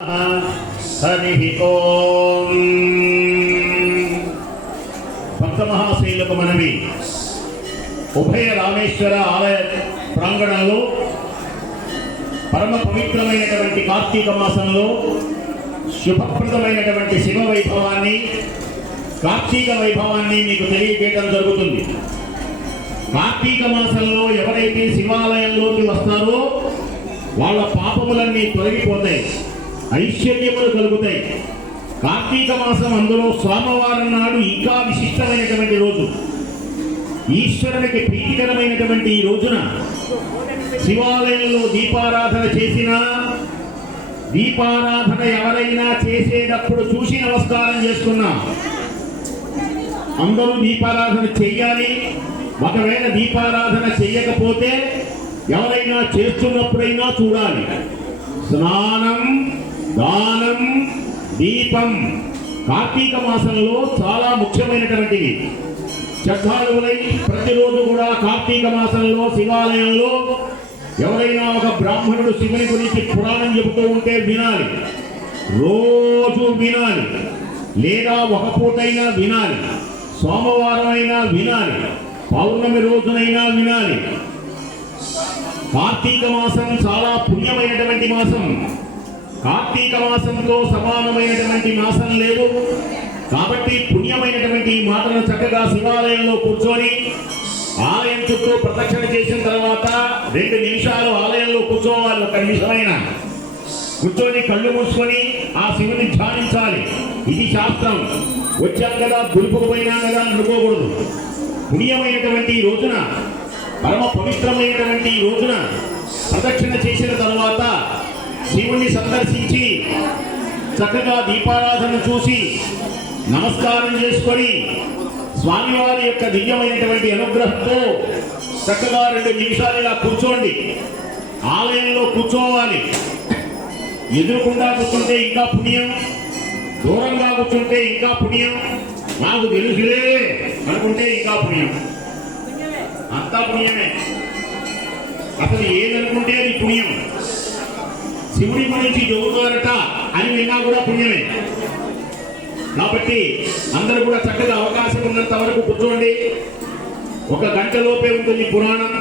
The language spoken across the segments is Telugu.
హరి ఓం. భక్త మహాశైలకు మనవి. ఉభయ రామేశ్వర ఆలయ ప్రాంగణంలో పరమ పవిత్రమైనటువంటి కార్తీక మాసంలో శుభప్రదమైనటువంటి శివ వైభవాన్ని, కార్తీక వైభవాన్ని మీకు తెలియజేయడం జరుగుతుంది. కార్తీక మాసంలో ఎవరైతే శివాలయంలోకి వస్తారో వాళ్ళ పాపములన్నీ తొలగిపోతాయి, ఐశ్వర్యములు కలుగుతాయి. కార్తీక మాసం అందులో సోమవారం నాడు ఇంకా విశిష్టమైనటువంటి రోజు. ఈశ్వరునికి ప్రీతికరమైనటువంటి ఈ రోజున శివాలయంలో దీపారాధన చేసినా, దీపారాధన ఎవరైనా చేసేటప్పుడు చూసి నమస్కారం చేసుకున్నా. అందరూ దీపారాధన చెయ్యాలి. ఒకవేళ దీపారాధన చెయ్యకపోతే ఎవరైనా చేస్తున్నప్పుడైనా చూడాలి. స్నానం, దానం, దీపం కార్తీక మాసంలో చాలా ముఖ్యమైనటువంటివి. శ్రద్ధాళువులై ప్రతిరోజు కూడా కార్తీక మాసంలో శివాలయంలో ఎవరైనా ఒక బ్రాహ్మణుడు శివుని గురించి పురాణం చెబుతూ ఉంటే వినాలి, రోజు వినాలి, లేదా ఒక పూటైనా వినాలి, సోమవారం అయినా వినాలి, పౌర్ణమి రోజునైనా వినాలి. కార్తీక మాసం చాలా పుణ్యమైనటువంటి మాసం. కార్తీక మాసంతో సమానమైనటువంటి మాసం లేదు. కాబట్టి పుణ్యమైనటువంటి మాటను చక్కగా శివాలయంలో కూర్చొని ఆలయం చుట్టూ ప్రదక్షిణ చేసిన తర్వాత 2 నిమిషాలు ఆలయంలో కూర్చోవాలి. 1 నిమిషమైనా కూర్చొని కళ్ళు మూసుకొని ఆ శివుని ధ్యానించాలి. ఇది శాస్త్రం. వచ్చాం కదా, దులుపుకుపోయినా కదా అనుకోకూడదు. పుణ్యమైనటువంటి ఈ రోజున, పరమ పవిత్రమైనటువంటి ఈ రోజున ప్రదక్షిణ చేసిన తర్వాత శివుణ్ణి సందర్శించి చక్కగా దీపారాధన చూసి నమస్కారం చేసుకొని స్వామివారి యొక్క దివ్యమైనటువంటి అనుగ్రహంతో చక్కగా 2 నిమిషాలు ఇలా కూర్చోండి. ఆలయంలో కూర్చోవాలి. ఎదురుకుండా కూర్చుంటే ఇంకా పుణ్యం, దూరంగా కూర్చుంటే ఇంకా పుణ్యం, నాకు తెలుసులే అనుకుంటే ఇంకా పుణ్యం. అంతా పుణ్యమే. అసలు ఏదనుకుంటే అది పుణ్యం. శివుడి గురించి చెబుతారట అని విన్నా కూడా పుణ్యమే. కాబట్టి అందరూ కూడా చక్కగా అవకాశం ఉన్నంత వరకు కూర్చోండి. 1 గంటలోపే ఉంటుంది పురాణం.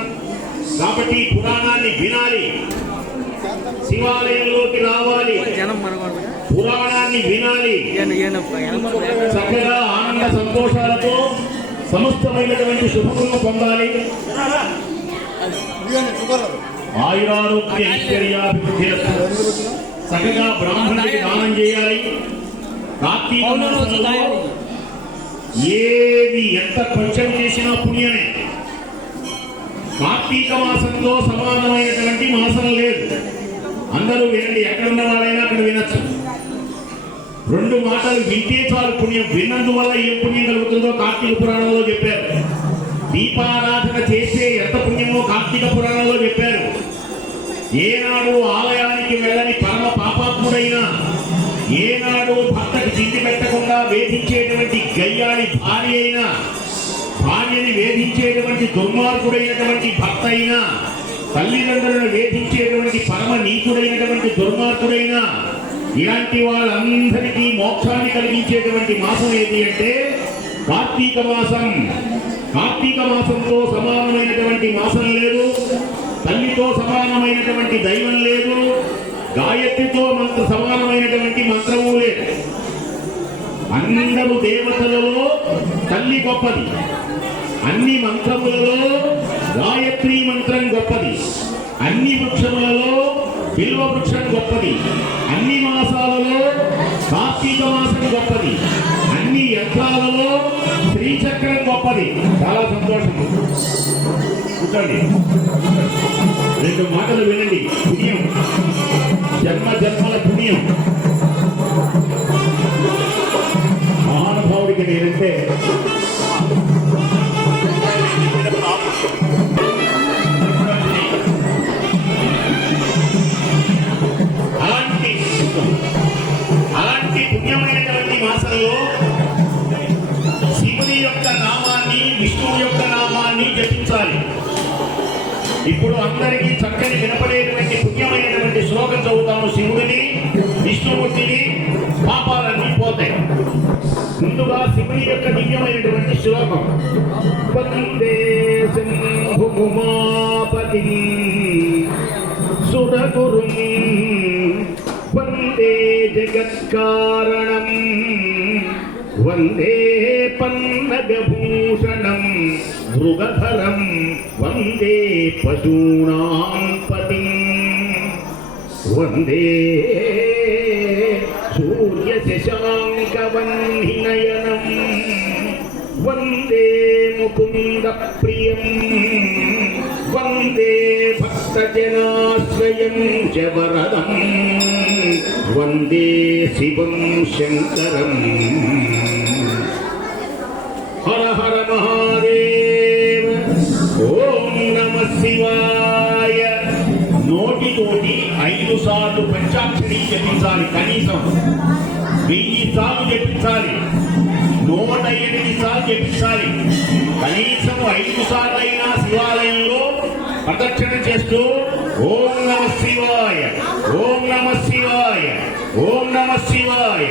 కాబట్టి పురాణాన్ని వినాలి, శివాలయంలోకి రావాలి, పురాణాన్ని వినాలి. చక్కగా ఆనంద సంతోషాలతో సమస్తమైనటువంటి శుభములను పొందాలి. ఆయురారోగ్య ఐశ్వర్యాభివృద్ధి. చక్కగా బ్రాహ్మణుడికి దానం చేయాలి. కార్తీక మాసంలో ఏది ఎంత కొంచెం చేసినా పుణ్యమే. కార్తీక మాసంతో సమానమైనటువంటి మాసం లేదు. అందరూ వినండి, ఎక్కడున్న వాళ్ళైనా అక్కడ వినొచ్చు. 2 మాటలు వింటే చాలు పుణ్యం. విన్నందువల్ల ఏ పుణ్యం కలుగుతుందో కార్తీక పురాణంలో చెప్పారు. దీపారాధన చేస్తే ఎంత పుణ్యమో కార్తీక పురాణంలో చెప్పారు. ఏనాడు ఆలయానికి వెళ్ళని పరమ పాపాత్ముడైనా, ఏనాడు భర్తకి తిండి పెట్టకుండా వేధించేటువంటి గయ్యాళి భార్య అయినా, భార్యని వేధించేటువంటి దుర్మార్గుడైనటువంటి భర్త అయినా, తల్లిదండ్రులను వేధించేటువంటి పరమ నీచుడైనటువంటి దుర్మార్గుడైనా, ఇలాంటి వాళ్ళందరికీ మోక్షాన్ని కలిగించేటువంటి మాసం ఏది అంటే కార్తీక మాసం. కార్తీక మాసంతో సమానమైనటువంటి మాసం లేదు. తల్లితో సమానమైనటువంటి దైవం లేదు. గాయత్రితో సమానమైనటువంటి మంత్రము లేదు. అందరూ దేవతలలో తల్లి గొప్పది. అన్ని మంత్రములలో గాయత్రి మంత్రం గొప్పది. అన్ని వృక్షములలో బిల్వ వృక్షం గొప్పది. అన్ని మాసాలలో కార్తీక మాసం గొప్పది. అన్ని యంత్రాలలో శ్రీచక్రం గొప్పది. చాలా సంతోషం. కూర్చోండి, 2 మాటలు వినండి. పుణ్యం, జన్మ జన్మల పుణ్యం. మహానుభావుడికి నేనంటే అలాంటి పుణ్యమైనటువంటి మాసంలో శివుని యొక్క నామాన్ని, విష్ణువు యొక్క నామాన్ని జపించాలి. ఇప్పుడు అందరికీ చక్కని వినపడేటువంటి పుణ్యమైనటువంటి శ్లోకం చదువుతాము. శివుడిని, విష్ణువు విష్ణుమూర్తిని పాపాలన్నీ పోతాయి. ముందుగా శివుని యొక్క దివ్యమైనటువంటి శ్లోకం. వందే శంభుమాపతి సురగురుం వందే జగత్కారణం వందే పన్నగభూషణం మృగధరం వందే పశూనాం పతిం వందే సూర్యశశాంకవన్నినయనం వందే ముకుందప్రియం వందే భక్తజనాశ్రయం చ వరదం వందే శివం శంకరం. హర హర మహాదేవ. ఓం నమః శివాయ. నోటితోటి 5 సార్లు పంచాక్షరి జపించాలి. కనీసం 1000 సార్లు జపించాలి. 108 సార్లు జపించాలి. కనీసం 5 సార్లు అయినా శివాలయంలో ప్రదక్షిణ చేస్తూ ఓం నమః శివాయ, ఓం నమః శివాయ, ఓం నమః శివాయ,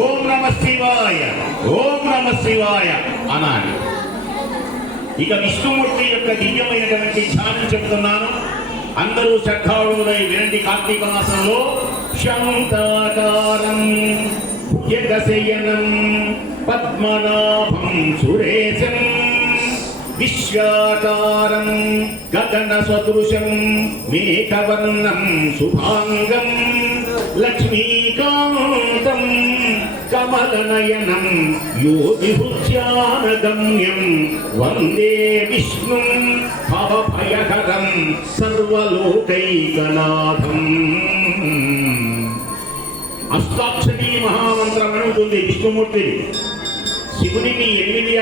ఓం నమః శివాయ, ఓం నమః శివాయ అనాలి. ఇక విష్ణుమూర్తి యొక్క దివ్యమైనటువంటి ధ్యానం చెప్తున్నాను. అందరూ శ్రద్ధాళులై వినండి. కార్తీక మాసంలో శాంతాకారం భుజగశయనం పద్మనాభం సురేశం విశ్వాకారం గగన సదృశం మేఘవర్ణం శుభాంగం లక్ష్మీకాంతం కమలనయనం యోగిహృత్యానగమ్యం వందే విష్ణుం భవభయహరం సర్వలోకైకనాథం. అష్టాక్షరీ మహామంత్రం అని ఉంటుంది విష్ణుమూర్తి. శివునికి 5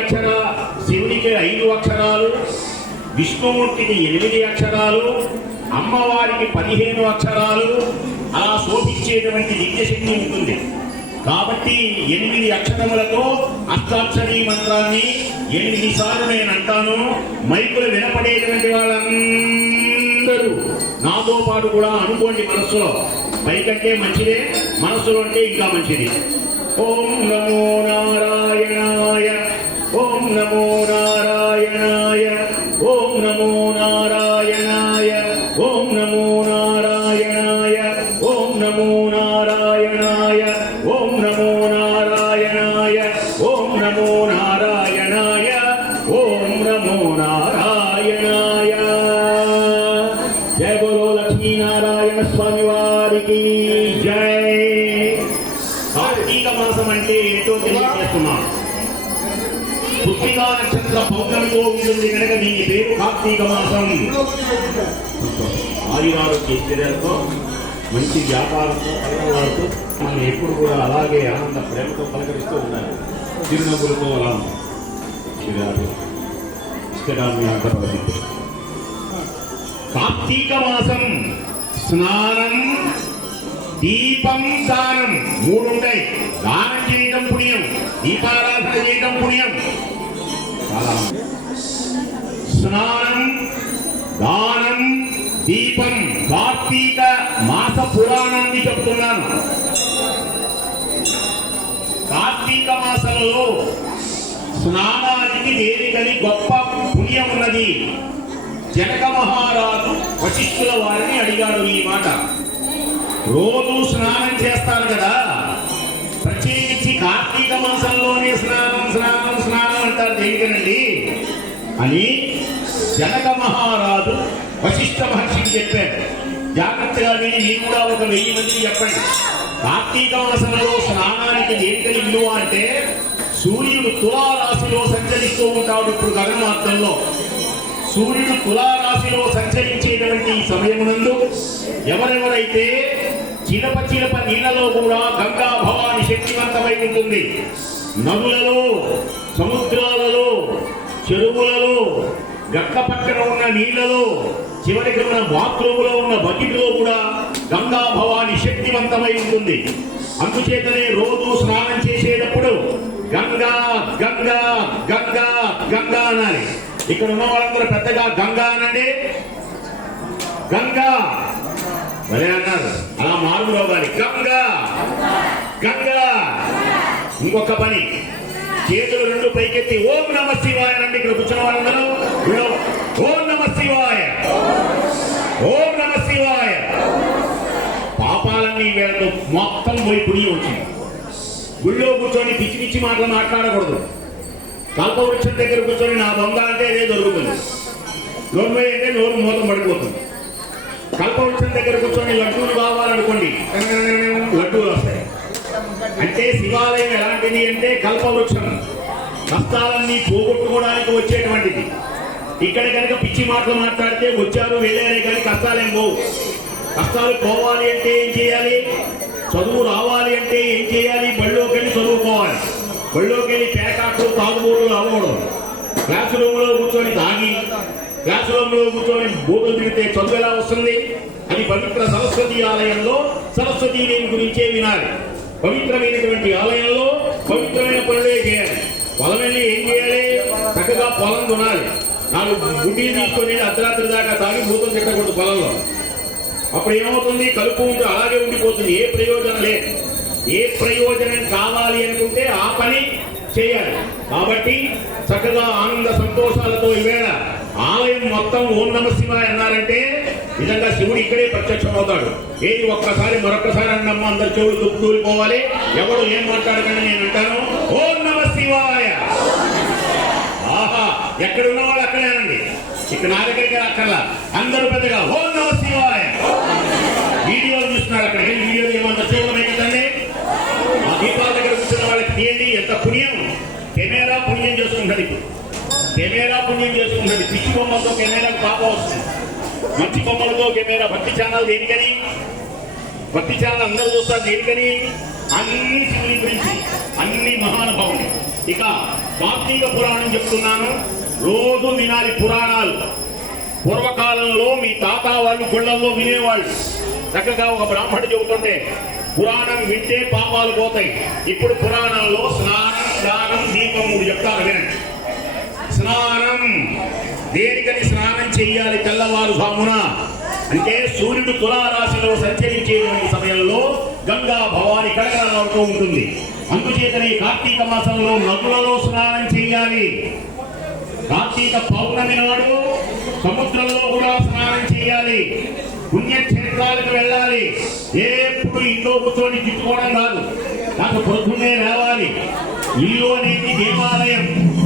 అక్షరాలు, విష్ణుమూర్తికి 8 అక్షరాలు, అమ్మవారికి 15 అక్షరాలు. అలా శోభించేటువంటి దివ్యశక్తి ఉంటుంది. కాబట్టి 8 అక్షరములతో అష్టాక్షరీ మంత్రాన్ని 8 సార్లు నేను అంటాను. మైకులు వినపడేటువంటి వాళ్ళందరూ నాతో పాటు కూడా అనుకోండి మనస్సులో. పైకంటే మంచిదే, మనస్సులో అంటే ఇంకా మంచిది. ఓం నమో నారాయణాయ, ఓం నమో నారాయణాయ, ఓం నమో నారాయణాయ, ఓం నమో నారాయణాయ, ఓం నమో నారాయణాయ, ఓం నమో నారాయణాయ, ఓం నమో నారాయణాయ, ఓం నమో నారాయణాయ. జయ బోలో లక్ష్మీనారాయణ స్వామి వారికి జై. కార్తీక మాసం అంటే ఏంటో తెలియజేస్తున్నాం. పుష్పికా నక్షత్ర పౌర్ణమితో ఉంటుంది కనుక దీని పేరు కార్తీక మాసం. ఆయురారోగ్య చర్యలతో మంచి వ్యాపారంతో పలకవాడుతూ మనం ఎప్పుడు కూడా అలాగే ఆనంద ప్రేమతో పలకరిస్తూ ఉండాలి. చిరునవ్వులతో అలా కార్తీక మాసం స్నానం, దీపం, దానం 3 ఉంటాయి. దానం చేయడం పుణ్యం, దీపారాధన చేయడం పుణ్యం. స్నానం, దానం, దీపం. కార్తీక మాస పురాణాన్ని చెప్తున్నాను. కార్తీక మాసంలో స్నానానికి దేనికని గొప్ప పుణ్యం ఉన్నది. జనక మహారాజు వశిష్ఠుల వారిని అడిగాడు ఈ మాట. రోజు స్నానం చేస్తారు కదా, ప్రత్యేకించి కార్తీక మాసంలోనే స్నానం స్నానం స్నానం అంటారు దేనికనండి అని జనక మహారాజు వశిష్ఠ మహర్షికి చెప్పారు. జాగ్రత్తగా విని మీరు కూడా ఒక 1000 మందికి చెప్పండి. కార్తీక మాసంలో స్నానానికి దేనికని విలువ అంటే సూర్యుడు తులారాశిలో సంచరిస్తూ ఉంటాడు. ఇప్పుడు గగనమార్గంలో సూర్యుడు తులారాశిలో సంచరించేటువంటి ఈ సమయమునందు ఎవరెవరైతే చిలప చిలప నీళ్లలో కూడా గంగా భవాని శక్తివంతమై ఉంటుంది. నదులలో, సముద్రాలలో, చెరువులలో, గట్ల పక్కన ఉన్న నీళ్లలో, చివరికి ఉన్న బాత్రూములో ఉన్న బకెట్లో కూడా గంగా భవాని శక్తివంతమై ఉంటుంది. అందుచేతనే రోజు స్నానం చేసేటప్పుడు గంగా గంగా గంగా గంగా అనాలి. ఇక్కడ ఉన్న వాళ్ళందరూ పెద్దగా గంగా అనండి. గంగా భలే అన్నారు. అలా మారులో గారి గంగా గంగా. ఇంకొక పని, చేతులు రెండు పైకెత్తి ఓం నమ శివాయ అండి. ఇక్కడ కూర్చున్న వాళ్ళందరూ ఓం నమ శివాయ, ఓం నమ శివాయ. పాపాలన్నీ వీళ్ళతో మొత్తం పోయి పుణ్యం వచ్చింది. గుళ్ళో కూర్చొని పిచ్చి పిచ్చి మాటలు మాట్లాడకూడదు. కల్పవృక్షం దగ్గర కూర్చొని నా బొంద అంటే అదే దొరుకుతుంది. నోరు అంటే నోరు మూతం పడిపోతుంది. కల్పవృక్షం దగ్గర కూర్చొని లడ్డూలు కావాలనుకోండి, లడ్డూలు వస్తాయి. అంటే శివాలయం ఎలాంటిది అంటే కల్పవృక్షం, కష్టాలన్నీ పోగొట్టుకోవడానికి వచ్చేటువంటిది. ఇక్కడ కనుక పిచ్చి మాటలు మాట్లాడితే వచ్చారు వెళ్ళారే కానీ కష్టాలేం పోవు. కష్టాలు పోవాలి అంటే ఏం చేయాలి? చదువు రావాలి అంటే ఏం చేయాలి? బళ్ళోకి వెళ్ళి చదువుకోవాలి. బళ్ళోకి వెళ్ళి పేకాట్లు తాగుబోతులు అవ్వకూడదు. క్లాస్ రూమ్లో కూర్చొని తాగి, క్లాస్ రూమ్లో కూర్చొని బోతులు తిరిగితే చదువు ఎలా వస్తుంది? అది పవిత్ర సరస్వతి ఆలయంలో సరస్వతీదేవి గురించే వినాలి. పవిత్రమైనటువంటి ఆలయంలో పవిత్రమైన పనులే చేయాలి. పొలం వెళ్ళి ఏం చేయాలి? చక్కగా పొలం దునాలి. నాలుగు గుడ్డీలు తీసుకొని అర్ధరాత్రి దాకా తాగి బూతులు తిట్టకూడదు పొలంలో. అప్పుడు ఏమవుతుంది? కలుపు ఉంటే అలాగే ఉండిపోతుంది. ఏ ప్రయోజనం లేదు. ఏ ప్రయోజనం కావాలి అనుకుంటే ఆ పని చేయాలి. కాబట్టి చక్కగా ఆనంద సంతోషాలతో ఈవేళ ఆలయం మొత్తం ఓం నమ శివాయ అన్నారంటే నిజంగా శివుడు ఇక్కడే ప్రత్యక్షమవుతాడు. ఏది ఒక్కసారి మరొకసారి అన్నమ్మ అందరు చెవులు తుప్పుతూలిపోవాలి. ఎవడు ఏం మాట్లాడకండి, నేను అంటాను ఓం నమ శివాయ. ఆహా, ఎక్కడ ఉన్నవాళ్ళు అక్కడేనండి. ఇక్కడ నా దగ్గరికి అక్కర్లా, అందరూ పెద్దగా ఓం నమ శివాయ. వీడియోలు చూస్తున్నారు అక్కడ, ఏం వీడియోలు ఏమంత చూడమైందండి. ఆ దీపాల దగ్గర కూర్చున్న వాళ్ళకి తీయండి. ఎంత పుణ్యం! కెమెరా పుణ్యం చేసుకుంటుంది. ఇప్పుడు కెమెరా పుణ్యం చేసుకుంటుంది. పిచ్చి బొమ్మలతో కెమెరాకు పాప వస్తుంది. మంచి బొమ్మలతో కెమెరా. భక్తి ఛానల్ దేనికని? భక్తి ఛానల్ అందరూ చూస్తారు దేనికని? అన్ని శివుని గురించి, అన్ని మహానుభావుని. ఇక కార్తీక పురాణం చెప్తున్నాను, రోజు వినాలి పురాణాలు. పూర్వకాలంలో మీ తాత వాళ్ళు గుళ్ళల్లో వినేవాళ్ళు. చక్కగా ఒక బ్రాహ్మణుడు చెబుతుంటే పురాణం వింటే పాపాలు పోతాయి. ఇప్పుడు పురాణంలో స్నానం, దానం, దీపం మూడు చెప్తారు, వినండి. స్నానం, దేనికని స్నానం చెయ్యాలి? తెల్లవారుజామున. అంటే సూర్యుడు తులారాశిలో సంచరించేటువంటి సమయంలో గంగా భవాని కడగడలాడుతూ ఉంటుంది. అందుచేతనే కార్తీక మాసంలో నదులలో స్నానం చేయాలి. కార్తీక పౌర్ణమి నాడు సముద్రంలో కూడా స్నానం చేయాలి. పుణ్యక్షేత్రాలకు వెళ్ళాలి. ఎప్పుడు ఇంట్లో కూర్చొని తిట్టుకోవడం కాదు, నాకు పొద్దున్నే రావాలి. ఇల్లు అనేది దేవాలయం.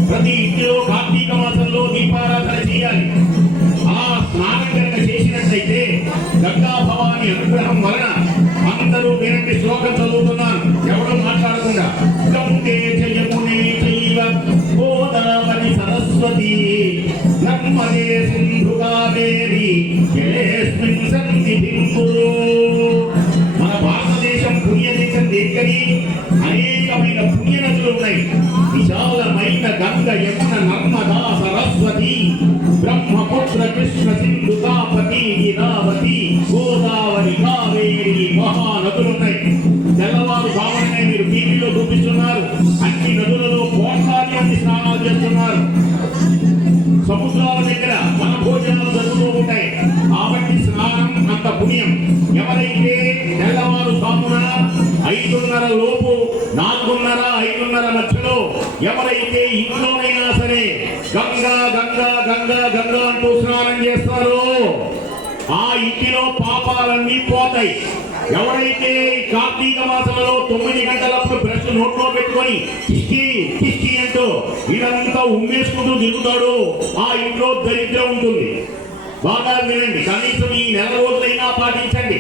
ప్రతి ఇంటిలో కార్తీక మాసంలో దీపారాధన చేయాలి. ఆ స్నానం కనుక చేసినట్లయితే గంగా భవాని అనుగ్రహం వలన అందరూ వినండి, శ్లోకం చదువుతున్నాను ఎవరు మాట్లాడకుండా. గంగే జయమునే చైవ గోదావరి సరస్వతి నర్మదే సింధు కావేరి జలేస్మిన్ సన్నిధింపురు. మన భారతదేశం పుణ్యదేశం దేనికని? అనేకమైన పుణ్య నదులు ఉన్నాయి. విశాలమైన గంగ, యమున, నర్మదా, సరస్వతి, బ్రహ్మపుత్ర, కృష్ణ, సింధు, తాపతి, ఇరావతి, గోదావరి, కావేరి మహానదులున్నాయి. తెల్లవారు భావనే మీరు టీవీలో చూపిస్తున్నారు. అన్ని నదులలో కోట్లాది మంది స్నానాలు చేస్తున్నారు. సముద్రాల దగ్గర మన భోజనాలు జరుగుతూ ఉంటాయి. కాబట్టి స్నానం అంత పుణ్యం. ఎవరైతే తెల్లవారు సామున 5:30 లోపు, 4:30, 5:30 మధ్యలో ఎవరైతే ఇంట్లోనైనా సరే గంగా గంగా గంగా గంగా అంటూ స్నానం చేస్తారో ఆ ఇంటిలో పాపాలన్నీ పోతాయి. ఎవరైతే కార్తీక మాసంలో 9 గంటలప్పుడు బ్రష్ నోట్లో పెట్టుకొని కిష్టి కిష్టి అంటూ ఇదంతా ఉమ్మేసుకుంటూ తిరుగుతాడు, ఆ ఇంట్లో దరిద్రం ఉంటుంది. బాగా వినండి. కనీసం ఈ నెల రోజులైనా పాటించండి.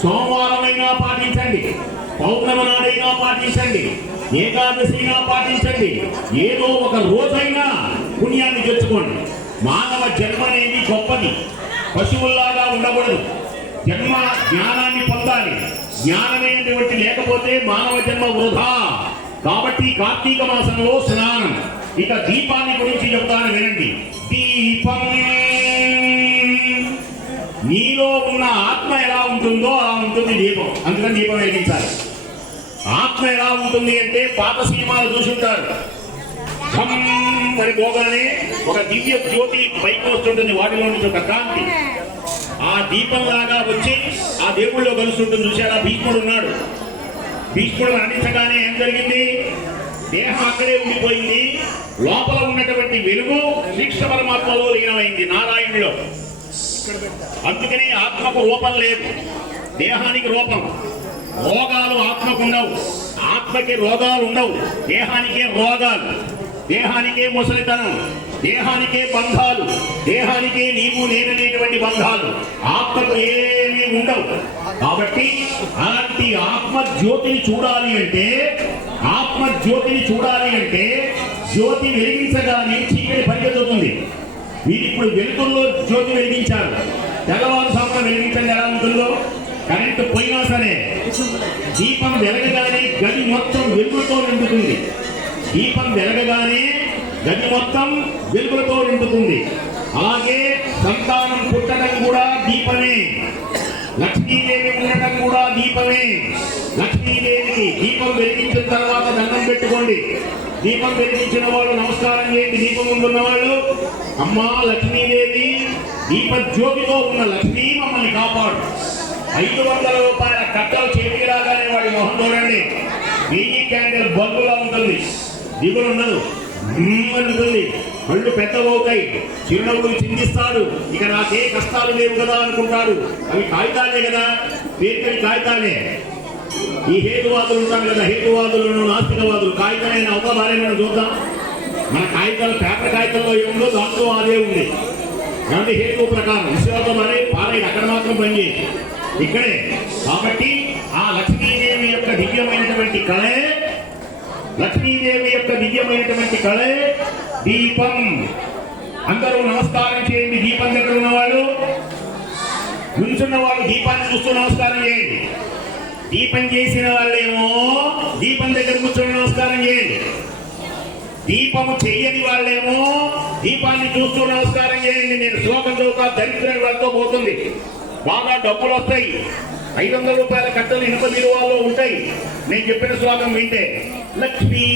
సోమవారమైనా పాటించండి, పౌర్ణమి నాడైనా పాటించండి, ఏకాదశిగా పాటించండి. ఏదో ఒక రోజైనా పుణ్యాన్ని తెచ్చుకోండి. మానవ జన్మ అనేది గొప్పది. పశువుల్లాగా ఉండకూడదు. జన్మ జ్ఞానాన్ని పొందాలి. జ్ఞానమైనటువంటి లేకపోతే మానవ జన్మ వృధా. కాబట్టి కార్తీక మాసంలో స్నానం. ఇక దీపాన్ని గురించి చెప్తాను, వినండి. దీపం, నీలో ఉన్న ఆత్మ ఎలా ఉంటుందో అలా ఉంటుంది దీపం. అందుకని దీపం వెలిగించాలి. ఆత్మ ఎలా ఉంటుంది అంటే పాత సినిమాలు చూసుంటారు. మరి పోగానే ఒక దివ్య జ్యోతి పైకి వస్తుంటుంది, వాటిలో నుంచి ఒక కాంతి ఆ దీపంలాగా వచ్చి ఆ దేవుళ్ళో కలుస్తుంటుంది. చూశారా? భీష్ముడు ఉన్నాడు. భీష్ముడు మరణించగానే ఏం జరిగింది? దేహం అక్కడే ఉండిపోయింది, లోపల ఉన్నటువంటి వెలుగు శ్రీకృష్ణ పరమాత్మలో లీనమైంది, నారాయణులో. అందుకని ఆత్మకు రూపం లేదు, దేహానికి రూపం. రోగాలు ఆత్మకు ఉండవు, ఆత్మకి రోగాలు ఉండవు, దేహానికే రోగాలు, దేహానికే ముసలితనం, దేహానికే బంధాలు, దేహానికే నీవు నేననేటువంటి బంధాలు, ఆత్మకు ఏమీ ఉండవు. కాబట్టి అలాంటి ఆత్మజ్యోతిని చూడాలి అంటే, ఆత్మజ్యోతిని చూడాలి అంటే జ్యోతి వెలిగించగానే చీకటి పరిగెత్తుతుంది. మీరు ఇప్పుడు వెలుతుల్లో జ్యోతి వెలిగించారు, తెల్లవారు సామాన్ వెలిగించండి ఎలా ఉంటుందో. కరెంటు పోయినా సరే దీపం వెలగగానే గది మొత్తం వెలుగుతో నిండుతుంది, దీపం వెలగగానే గది మొత్తం వెలుగులతో నిండుతుంది. అలాగే సంతానం పుట్టడం కూడా దీపమే, లక్ష్మీదేవి ఉండటం కూడా దీపమే. లక్ష్మీదేవికి దీపం వెలిగించిన తర్వాత దండం పెట్టుకోండి. దీపం వెలిగించిన వాళ్ళు నమస్కారం చేయండి. దీపం ముందున్న వాళ్ళు, అమ్మా లక్ష్మీదేవి, దీపజ్యోతితో ఉన్న లక్ష్మీ మమ్మల్ని కాపాడు. 500 రూపాయల కట్టలు చేతికి రాగానే వాడి మొహం చూడండి, 1000 క్యాండిల్ బల్బులా ఉంటుంది, దిగులు ఉండదు, ఉంటుంది, కళ్ళు పెద్దవవుతాయి, చిరునవ్వులు చిందిస్తాడు. ఇక నాకే కష్టాలు లేవు కదా అనుకుంటాడు. అవి కాగితాలే కదా, పేరుకని కాగితాలే. ఈ హేతువాదులు ఉంటారు కదా, హేతువాదులను నాస్తికవాదులు, కాగితమైన అవతారేమైనా చూద్దాం. మన కాగితాలు పేపర్ కాగితంలో ఏముందో దాంట్లో అదే ఉంది. కాబట్టి హేతు ప్రకారం విశ్వాసం అనే పాలైన అక్కడ మాత్రం పనిచేయి, ఇక్కడే. కాబట్టి ఆ లక్ష్మీదేవి యొక్క దివ్యమైనటువంటి కళే, లక్ష్మీదేవి యొక్క దివ్యమైనటువంటి కళే దీపం. అందరూ నమస్కారం చేయండి. దీపం దగ్గర ఉన్నవాళ్ళు, నుంచున్న వాళ్ళు దీపాన్ని చూస్తూ నమస్కారం చేయండి. దీపం చేసిన వాళ్ళేమో దీపం దగ్గర కూర్చొని నమస్కారం చేయండి. దీపము చెయ్యని వాళ్ళేమో దీపాన్ని చూస్తూ నమస్కారం చేయండి. నేను శ్లోకం చదువుతా, దరిద్రం వాళ్ళతో పోతుంది. బాగా డబ్బులు వస్తాయి, 500 రూపాయల కట్టలు ఇనుప బీరువాల్లో ఉంటాయి. నేను చెప్పిన శ్లోకం వింటే లక్ష్మీ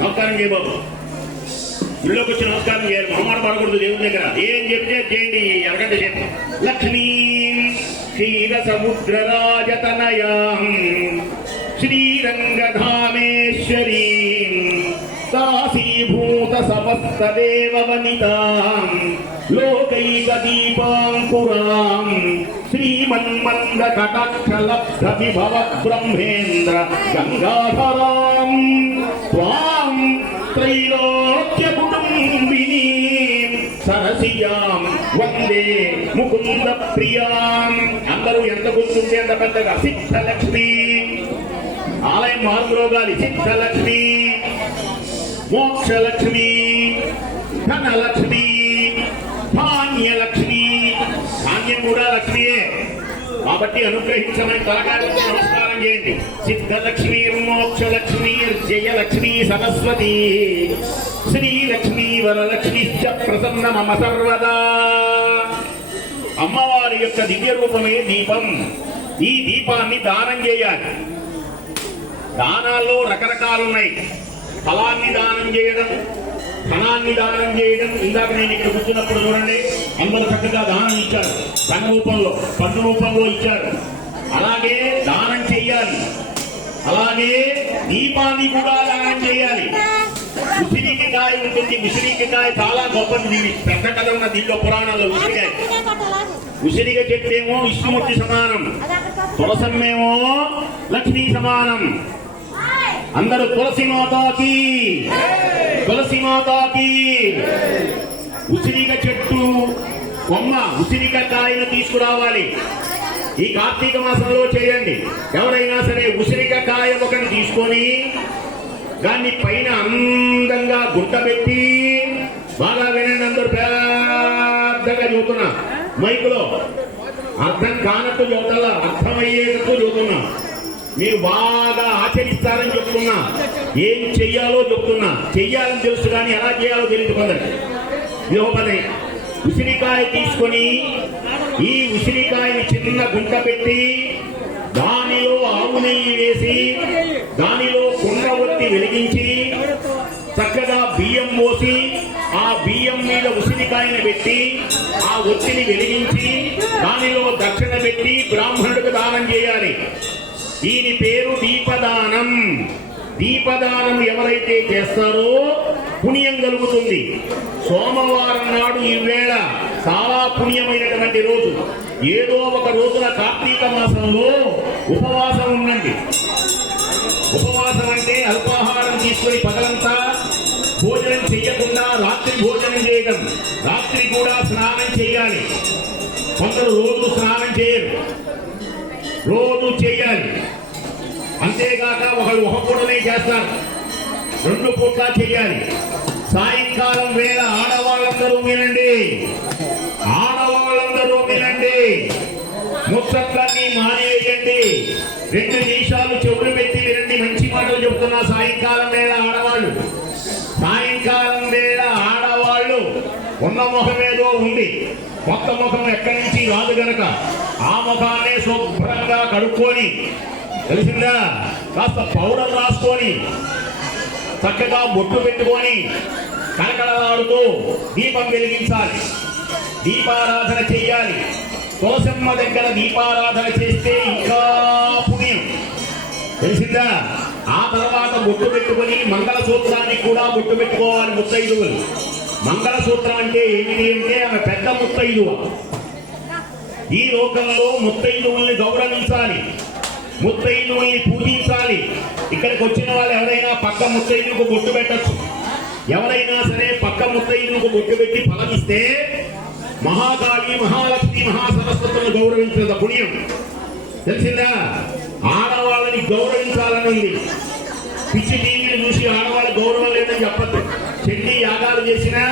నమస్కారం చేయ బాబు. ఇళ్ళకి వచ్చి నమస్కారం చేయాలి, మొహమాట పడకూడదు దేవుడి దగ్గర. ఏం చెప్తే చేయండి, ఎరగంట చేయండి. లక్ష్మీ క్షీర సముద్రరాజతనయాం శ్రీరంగధామేశ్వరీ దాసీభూత సమస్త దేవ వనితాం లోకైక దీపాంకురాం శ్రీమన్మంద కటాక్షలబ్ధ విభవ బ్రహ్మేంద్ర గంగాధరాం త్వాం త్రైలోక్య కుటుంబినీ సరసియాం వందే ముకుంద ప్రియాం. అందరూ ఎంత గుర్తుంటే అంత పెద్దగా సిద్ధలక్ష్మి. ఆలయం మార్గరోగాలి. సిద్ధలక్ష్మి, మోక్షలక్ష్మి, ధనలక్ష్మి, ధాన్యలక్ష్మి. ధాన్యం కూడా లక్ష్మియే. కాబట్టి అనుగ్రహించమని తలకాయ నమస్కారం చేయండి. సిద్ధలక్ష్మి, మోక్షలక్ష్మి, జయలక్ష్మి, సరస్వతి, శ్రీలక్ష్మి, వరలక్ష్మి ప్రసన్న మమ సర్వదా. అమ్మవారి యొక్క దివ్య రూపమే దీపం. ఈ దీపాన్ని దానం చేయాలి. దానాల్లో రకరకాలున్నాయి. ఫలాన్ని దానం చేయడం, ధనాన్ని దానం చేయడం. ఇందాక నేను ఇక్కడ కూర్చున్నప్పుడు చూడండి, అందరూ చక్కగా దానం ఇచ్చారు. ధన రూపంలో, పన్ను రూపంలో ఇచ్చారు. అలాగే దానం చెయ్యాలి. అలాగే దీపాన్ని కూడా దానం చేయాలి. ఉసిరికాయ ఉంటుంది. ఉసిరికాయ చాలా గొప్పది. దీని పెద్ద కథ ఉన్న దీంట్లో పురాణాల్లో. ఉసిరిక చెట్టేమో విష్ణుమూర్తి సమానం, తులసమ్మేమో లక్ష్మీ సమానం. అందరూ తులసి మాతాకి, తులసి మాతాకి. ఉసిరిక చెట్టు కొమ్మ, ఉసిరిక కాయను తీసుకురావాలి. ఈ కార్తీక మాసంలో చేయండి. ఎవరైనా సరే ఉసిరిక కాయ ఒకటి తీసుకొని దాన్ని పైన అందంగా గుంట పెట్టి, బాగా వినండి అందరూ, పెద్దగా చూస్తున్నా మైకులో, అర్థం కానట్టు చూడాలా, అర్థమయ్యేటట్టు చూస్తున్నా. మీరు బాగా ఆచరిస్తారని చెప్తున్నా. ఏం చెయ్యాలో చెప్తున్నా. చెయ్యాలని తెలుసు కానీ ఎలా చేయాలో తెలియదు కొందరికి. యోపదే ఉసిరికాయ తీసుకొని ఈ ఉసిరికాయని చిన్న గుంట పెట్టి దానిలో ఆవు నెయ్యి వేసి దానిలో కుండ ఒత్తి వెలిగించి చక్కగా బియ్యం పోసి ఆ బియ్యం మీద ఉసిరికాయని పెట్టి ఆ ఒత్తిని వెలిగించి దానిలో దక్షిణ పెట్టి బ్రాహ్మణుడికి దానం చేయాలి. దీని పేరు దీపదానం. దీపదానం ఎవరైతే చేస్తారో పుణ్యం కలుగుతుంది. సోమవారం నాడు ఈ వేళ చాలా పుణ్యమైనటువంటి రోజు. ఏదో ఒక రోజున కార్తీక మాసంలో ఉపవాసం ఉండండి. ఉపవాసం అంటే అల్పాహారం తీసుకొని పగలంతా భోజనం చేయకుండా రాత్రి భోజనం చేయడం, రాత్రి కూడా స్నానం చేయాలి. కొందరు రోజు స్నానం చేయరు, రోజు చేయాలి. అంతేగాక ఒకళ్ళు ఒక పూటనే చేస్తారు, 2 పూట్ల చేయాలి. సాయంకాలం వేళ ఆడవాళ్ళందరూ వినండి, ఆడవాళ్ళందరూ వినండి, ముచ్చట్లన్నీ మానేయండి. 2 నిమిషాలు చెవులు పెట్టి వినండి, మంచి మాటలు చెప్తున్నా. సాయంకాలం వేళ ఆడవాళ్ళు, సాయంకాలం వేళ ఆడవాళ్ళు ఉన్న ముఖం ఏదో ఉంది, కొత్త ముఖం ఎక్కడి నుంచి రాదు గనక ఆ ముఖాన్ని శుభ్రంగా కడుక్కొని, తెలిసిందా, కాస్త పౌడర్ రాసుకొని చక్కగా బొట్టు పెట్టుకొని కలకలలాడుతూ దీపం వెలిగించాలి, దీపారాధన చెయ్యాలి. తులసమ్మ దగ్గర దీపారాధన చేస్తే ఇంకా పుణ్యం, తెలిసిందా. ఆ తర్వాత బొట్టు పెట్టుకొని మంగళసూత్రాన్ని కూడా బొట్టు పెట్టుకోవాలి ముత్తైదువులు. మంగళసూత్రం అంటే ఏమిటి అంటే ఆమె పెద్ద ముత్తైదువ. ఈ లోకంలో ముత్తైదువుల్ని గౌరవించాలి, ముత్తైదువుల్ని పూజించాలి. ఇక్కడికి వచ్చిన వాళ్ళు ఎవరైనా పక్క ముత్తైదువుకు బొట్టు పెట్టచ్చు. ఎవరైనా సరే పక్క ముత్తైదువుకు బొట్టు పెట్టి ఫలమిస్తే మహాకాళి, మహాలక్ష్మి, మహాసరస్వతులను గౌరవించిన పుణ్యం, తెలిసిందా. ఆడవాళ్ళని గౌరవించాలని ఉంది. పిచ్చి టీవీని చూసి ఆడవాళ్ళ గౌరవం లేదని చెప్పద్దు. చెల్లి యాగాలు చేసినా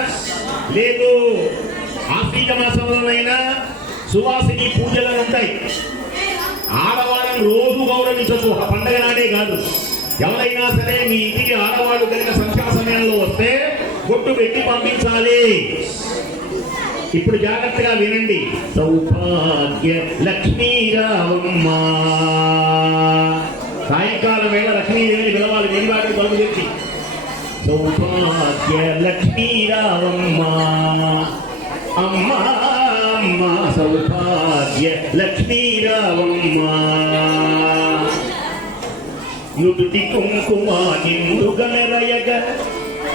లేదు, ఆశ్వీజ మాసంలోనైనా సువాసిని పూజలు ఉంటాయి. ఆడవాళ్ళని రోజు గౌరవించచ్చు, ఆ పండగ నాడే కాదు. ఎవరైనా సరే మీ ఇంటికి ఆడవాళ్ళు కలిగిన సంధ్యా సమయంలో వస్తే బొట్టు పెట్టి పంపించాలి. ఇప్పుడు జాగ్రత్తగా వినండి. సౌభాగ్య లక్ష్మీరావమ్మ, సాయంకాలం వేళ లక్ష్మీదేవిని పిలవాలి, నిలవాడి బలుపు తెచ్చి. సౌభాగ్య లక్ష్మీరావమ్మ, అమ్మ అమ్మ సౌభాగ్య లక్ష్మీరావమ్మ. నుదుటి కుంకుమ నిండుగ మెరయగ,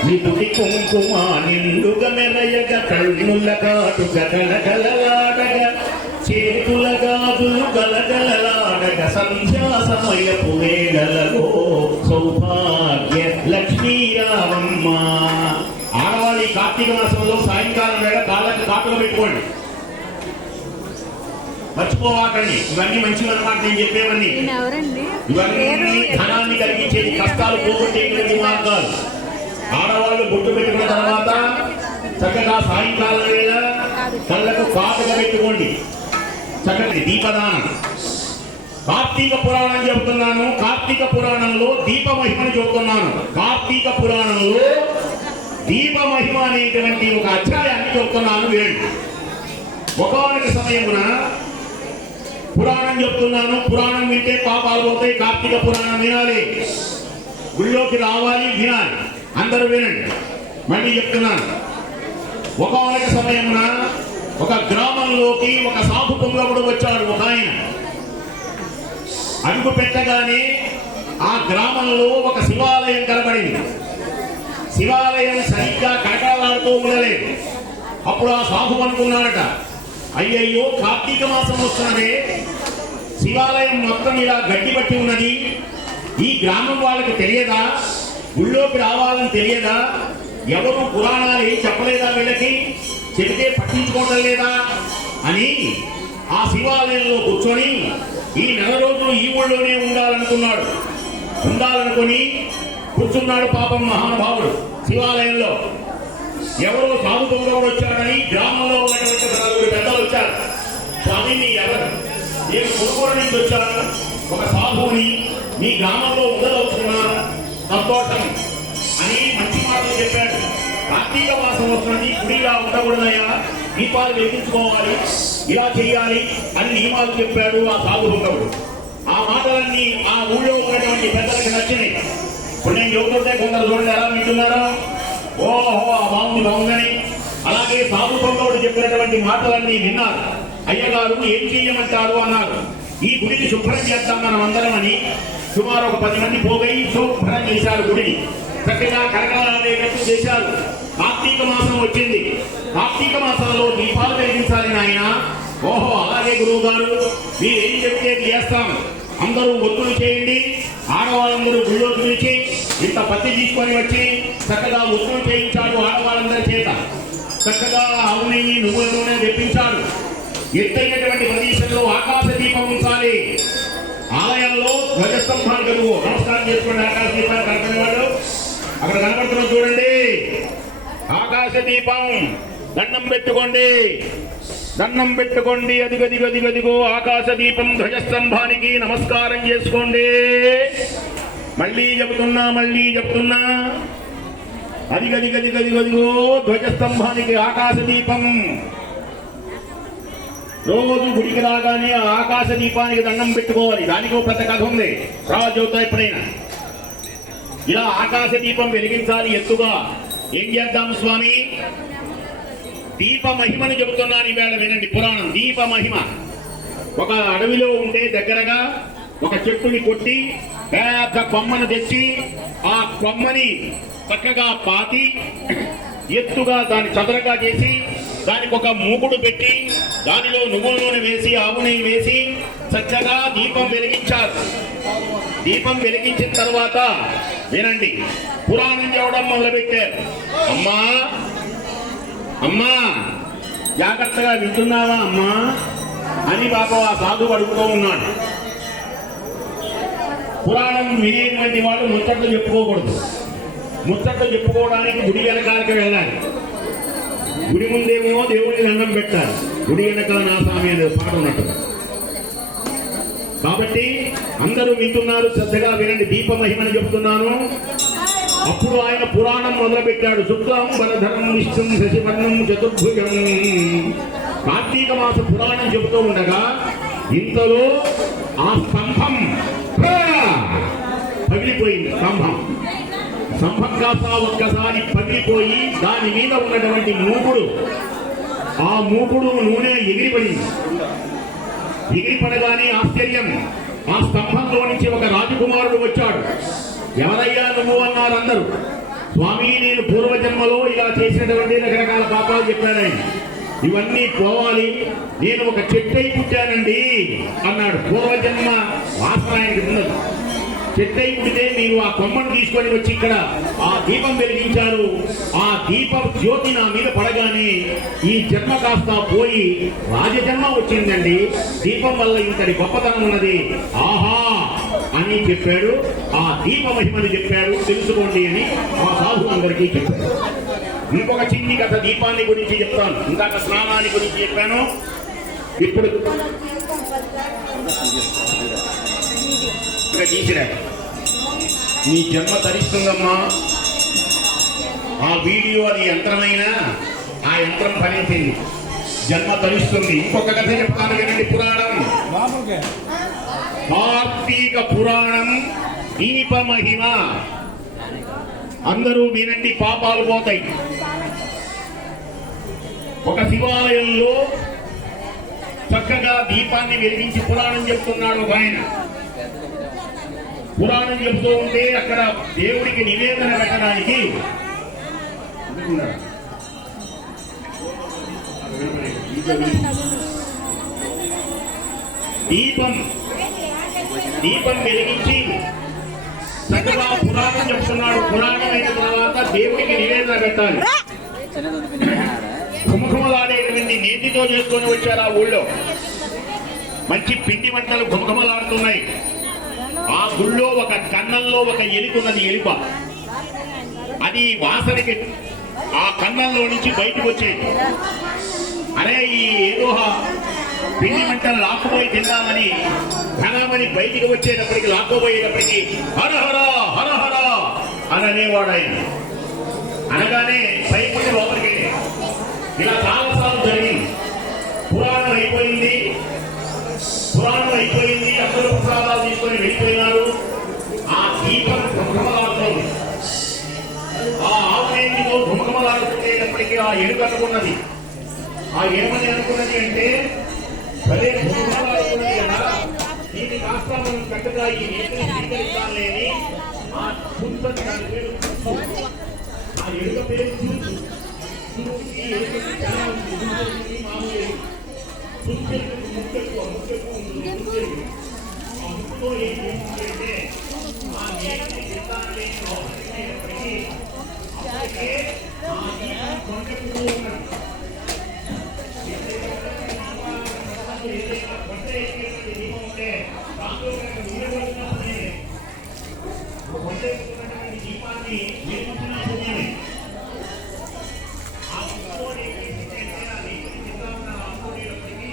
నిదుటి కుంకుమ నిండుగ మెరయగ, కన్నుల కాటుగ గలగలలాడగ, చేతుల గాజులు గలగలలాడగ, సంధ్యా సమయపు వేళలలో సౌభాగ్య లక్ష్మీరావమ్మ. ఆడవాళ్ళి కార్తీక మాసంలో సాయంకాలం వేళ కాళ్ళకి కాటుగా పెట్టుకోండి, మర్చిపోవాకండి. ఇవన్నీ మంచివి అన్నమాట నేను చెప్పేవన్నీ. ఇవన్నీ ధనాన్ని కలిగించేది, కష్టాలు పోగొట్టేటువంటి మార్గాలు. ఆడవాళ్ళు బొట్టు పెట్టుకున్న తర్వాత చక్కగా సాయంకాలం వేళ కళ్ళకు కాటుగా పెట్టుకోండి. చక్కటి దీపదానం. కార్తీక పురాణం చెబుతున్నాను, కార్తీక పురాణంలో దీప మహిమను చెబుతున్నాను. కార్తీక పురాణంలో దీప మహిమ అనేటువంటి ఒక అధ్యాయాన్ని చెబుతున్నాను. వేళ్ళు ఒకనొక సమయమున పురాణం చెప్తున్నాను. పురాణం వింటే పాపాలు పోతాయి. కార్తీక పురాణం వినాలి, గుళ్ళోకి రావాలి, వినాలి. అందరూ వినండి, మళ్ళీ చెప్తున్నాను. ఒకనొక సమయమున ఒక గ్రామంలోకి ఒక సాధు పుంగవుడు వచ్చాడు. ఒక ఆయన అడుగు పెట్టగానే ఆ గ్రామంలో ఒక శివాలయం కనబడింది. శివాలయం సరిగ్గా కనకలాడుతూ ఉండలేదు. అప్పుడు ఆ సాధు అనుకున్నాడట, అయ్యయ్యో కార్తీక మాసం వస్తున్నదే, శివాలయం మొత్తం ఇలా గడ్డి పట్టి ఉన్నది, ఈ గ్రామం వాళ్ళకి తెలియదా, గుళ్ళోకి రావాలని తెలియదా, ఎవరు పురాణాలు ఏం చెప్పలేదా, వీళ్ళకి చెబితే పట్టించుకోవడం లేదా అని ఆ శివాలయంలో కూర్చొని ఈ 4 రోజులు ఈ ఊళ్ళోనే ఉండాలనుకున్నాడు. ఉండాలనుకుని కూర్చున్నాడు. పాపం మహానుభావుడు శివాలయంలో. ఎవరో సాధు పొంగవుడు వచ్చాడని గ్రామంలో ఉన్నటువంటి 4 పెద్దలు వచ్చారు. స్వామి మీ ఎవరు? నేను కొనుగోలు నుంచి వచ్చాను, ఒక సాధువుని, మీ గ్రామంలో ఉండదలుచుకున్నాను, సంతోషం అని మంచి మాటలు చెప్పాడు. కార్తీక మాసం వస్తున్నది, గుడిగా ఉండకూడదయా, దీపాలు వెలిగించుకోవాలి, ఇలా చేయాలి అని నియమాలు చెప్పాడు ఆ సాధు పొంగవుడు. ఆ మాటలన్నీ ఆ ఊళ్ళో ఉన్నటువంటి పెద్దలకు నచ్చినాయి. ఇప్పుడు నేను చెబుతుంటే కొందరు చూడండి ఎలా వింటున్నారా, ఓహో బాగుంది బాగుందని. అలాగే సాధు పొంగవుడు చెప్పినటువంటి మాటలన్నీ విన్నారు. అయ్యగారు ఏం చెయ్యమంటారు అన్నారు. ఈ గుడిని శుభ్రం చేద్దాం మనం అందరం అని సుమారు ఒక 10 మంది పోగై శుభ్రం చేశారు గుడిని. చక్కగా కరకలాడేటట్టు చేశారు. కార్తీక మాసం వచ్చింది. కార్తీక మాసంలో దీపాలు వెలిగించాలి నాయన. ఓహో అలాగే గురువు గారు, మీరేం చెప్తే చేస్తాం. అందరూ ఒత్తులు చేయండి. ఆడవాళ్ళందరూ గుళ్ళో పిలిచి ఇంత పత్తి తీసుకొని వచ్చి చక్కగా ఒత్తులు చేయించాడు ఆడవాళ్ళందరి చేత. చక్కగా ఆవు నెయ్యి నువ్వుల నూనె తెప్పించాడు. ఎత్తైనటువంటి ప్రదేశంలో ఆకాశ దీపం ఉంచాలి. ఆలయంలో ధ్వజస్తంభానికి నువ్వు నమస్కారం చేసుకోండి. ఆకాశ దీపాన్ని కనపడేవాడు అక్కడ కనపడుతున్నా చూడండి. ఆకాశ దీపం దండం పెట్టుకోండి, దండం పెట్టుకోండి. అదిగదిగదిగదిగో ఆకాశ దీపం ధ్వజస్తంభానికి నమస్కారం చేసుకోండి. మళ్ళీ చెప్తున్నా అదిగదిగదిగదిగదిగో ధ్వజస్తంభానికి ఆకాశ దీపం. రోజు గుడికి రాగానే ఆ ఆకాశ దీపానికి దండం పెట్టుకోవాలి. దానికి ఒక పెద్ద కథ ఉంది. రాజవుతా ఎప్పుడైనా ఇలా ఆకాశ దీపం వెలిగించాలి ఎత్తుగా. ఏం చేద్దాం స్వామి? దీప మహిమని చెబుతున్నాను ఈవేళ, వినండి. పురాణం దీప మహిమ. ఒక అడవిలో ఉంటే దగ్గరగా ఒక చెట్టుని కొట్టి పెద్ద కొమ్మను తెచ్చి ఆ కొమ్మని చక్కగా పాతి ఎత్తుగా దాన్ని చదరగా చేసి దానికి ఒక మూకుడు పెట్టి దానిలో నువ్వుల నూనె వేసి ఆవు నెయ్యి వేసి చక్కగా దీపం వెలిగించారు. దీపం వెలిగించిన తర్వాత వినండి, పురాణం చెప్పడం మొదలుపెట్టారు. అమ్మా అమ్మా జాగ్రత్తగా వింటున్నావా అమ్మా అని పాపం ఆ సాధువు అడుగుతూ ఉన్నాడు. పురాణం వినేటువంటి వాడు ముచ్చట్లు చెప్పుకోకూడదు. ముచ్చట్లు చెప్పుకోవడానికి గుడి వెనకాలకి వెళ్ళాలి. గుడి ముందేమో దేవుడిని దండం పెట్టాలి. గుడి వెనకాల నా స్వామి అనే పాట ఉన్నట్టు. కాబట్టి అందరూ వింటున్నారు, శ్రద్ధగా వినండి. దీప మహిమని చెప్తున్నాను. అప్పుడు ఆయన పురాణం మొదలుపెట్టాడు. శుక్లం వరధరం విష్ణుం శశివర్ణం చతుర్భుజం. కార్తీక మాస పురాణం చెబుతూ ఉండగా ఇంతలో ఆ స్తంభం పగిలిపోయింది. స్తంభం కాస్త ఒక్కసారి పగిలిపోయి దాని మీద ఉన్నటువంటి మూకుడు, ఆ మూకుడు నూనె ఎగిరిపడింది. ఎగిరిపడగానే ఆశ్చర్యం, ఆ స్తంభంలో నుంచి ఒక రాజకుమారుడు వచ్చాడు. ఎవరయ్యా నువ్వు అన్నారు అందరూ. స్వామి నేను పూర్వజన్మలో ఇలా చేసినటువంటి రకరకాల పాపాలు చెప్పానని, ఇవన్నీ పోవాలి, నేను ఒక చెట్టై పుట్టానండి అన్నాడు. పూర్వజన్మ వాసన ఆయనకి ఉన్నది. చెట్టై పుడితే మీరు ఆ కొమ్మను తీసుకొని వచ్చి ఇక్కడ ఆ దీపం వెలిగించారు. ఆ దీప జ్యోతి నా మీద పడగానే ఈ జన్మ కాస్త పోయి రాజజన్మ వచ్చిందండి. దీపం వల్ల ఇంతటి గొప్పతనం ఉన్నది. ఆహా అని చెప్పాడు. ఆ దీప మహిమని చెప్పాడు, తెలుసుకోండి అని ఆ సాధు అందరికీ చెప్పాడు. ఇంకొక చిన్ని కథ దీపాన్ని గురించి చెప్తాను. ఇందాక స్నానాన్ని గురించి చెప్పాను. ఇప్పుడు తీసిరా నీ జన్మ తరిస్తుందమ్మా. ఆ వీడియో అది యంత్రమైనా ఆ యంత్రం ఫలించింది, జన్మ తరిస్తుంది. ఇంకొక కథ చెప్తాను వినండి. పురాణం కార్తీక పురాణం దీప మహిమ. అందరూ వినండి, పాపాలు పోతాయి. ఒక శివాలయంలో చక్కగా దీపాన్ని వెలిగించి పురాణం చెప్తున్నాడు ఒక ఆయన. పురాణం చెప్తూ ఉంటే అక్కడ దేవుడికి నివేదన పెట్టడానికి దీపం వెలిగించి చక్కగా పురాణం చెప్తున్నాడు. పురాణం అయిన తర్వాత దేవుడికి నివేదన పెట్టాలి. ఘుమఘుమలాడేటువంటి నేతితో చేసుకొని వచ్చారు ఆ ఊళ్ళో. మంచి పిండి వంటలు ఘుమఘుమలాడుతున్నాయి. ఆ గుళ్ళో ఒక కన్నంలో ఒక ఎలుకున్నది, ఎలుక. అది వాసనకి ఆ కన్నంలో నుంచి బయటకు వచ్చేది. అరే ఈ ఏదో పిండి వంటలు లాక్కుపోయి తిందామని ఘనమని బయటికి వచ్చేటప్పటికి, లాక్కుపోయేటప్పటికి హరహర హరహర అని అనేవాడు ఆయన. అనగానే భయపడి లోపలికి వెళ్ళి ఇలా చాలాసార్లు జరిగింది. పురాణం అయిపోయింది. అందరూ ప్రసాదాలు తీసుకొని వెళ్ళిపోయినారు. ఆ దీపం ఘుమఘుమలాడుతుంది. ఆ ఆవునేతితో ఘుమఘుమలాడుతుండేటప్పటికీ ఆ ఎలుక అనుకున్నది. ఆ ఏమని అనుకున్నది అంటే, భలే ఘుమఘుమలాడుతుంది కదా, దీన్ని కాస్త మనం చక్కగా ఈ నేతని స్వీకరించాలని ఆ పుంత దాని పేరు ఆ ఎరుక పేరు మామూలు ముఖ్యకు ఉంటుంది ఆ ముక్కుతో ఏం చేస్తుందంటే ఆ నేతని చిత్తాన్ని అవసరమైనప్పటికీ అప్పటికే ఆ దీపం కొండకు ఉన్నది. ఏదైనా కొండ ఎక్కేటువంటి దీపం ఉంటే దాంట్లో కనుక నీళ్ళబడినప్పుడే కొండ ఎక్కుతున్నటువంటి దీపాన్ని నిర్మించిన పుణ్యమే. ఆ ముక్కుతో ఏం చేస్తుంటే ఆ నీటిని చిత్తా ఉన్న రాముడైనప్పటికీ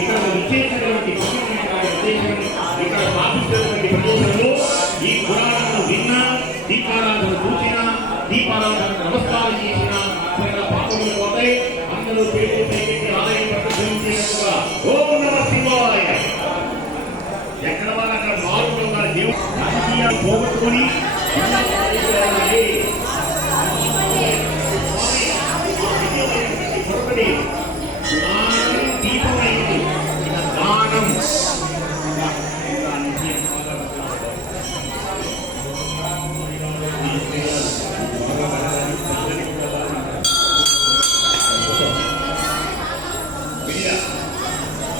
ఇక్కడ విచ్చేసినటువంటి ఇక్కడ స్థాపించినటువంటి ప్రదేశంలో ఈ పురాణాలను విన్నా, దీపారాధన చూసినా, దీపారాధన నమస్కారం చేసినా సకల పాపములు పోతాయి. అందరూ పేరు పైకి ఆలయం ప్రతిష్ఠించినట్టుగా ఓం నమః శివాయ. ఎక్కడ వాళ్ళు అక్కడ మారుతున్న వారి దేవుడు రాజకీయాలు పోగొట్టుకుని దీపమైంది దానం.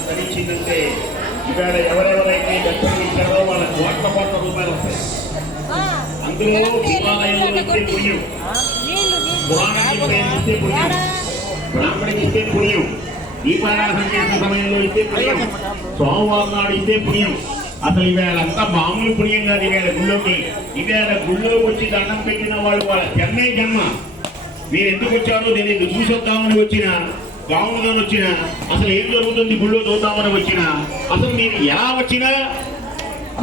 ధరించిందంటే ఇవాళ ఎవరెవరైతే దర్శనం ఇచ్చారో వాళ్ళ కోట్ల రూపాయలు వస్తాయి. అందులో శివాలయంలో ఇస్తే పుణ్యం, పురాణానికి ఇస్తే పుణ్యం, బ్రాహ్మణికి ఇస్తే పుణ్యం, దీపారాధన చేసిన సమయంలో ఇస్తే పుణ్యం, సోమవారం నాడు ఇస్తే పుణ్యం. అసలు ఇవేళంతా మామూలు పుణ్యం కాదు. ఇవేళ గుళ్ళోకి గుళ్ళోకి వచ్చి దండం పెట్టిన వాళ్ళు వాళ్ళ జన్మే జన్మ. మీరు ఎందుకు వచ్చారో నేను చూసొద్దామని వచ్చినా, గావులుగా వచ్చినా, అసలు ఏం జరుగుతుంది గుళ్ళో చూద్దామని వచ్చినా, అసలు మీరు ఎలా వచ్చినా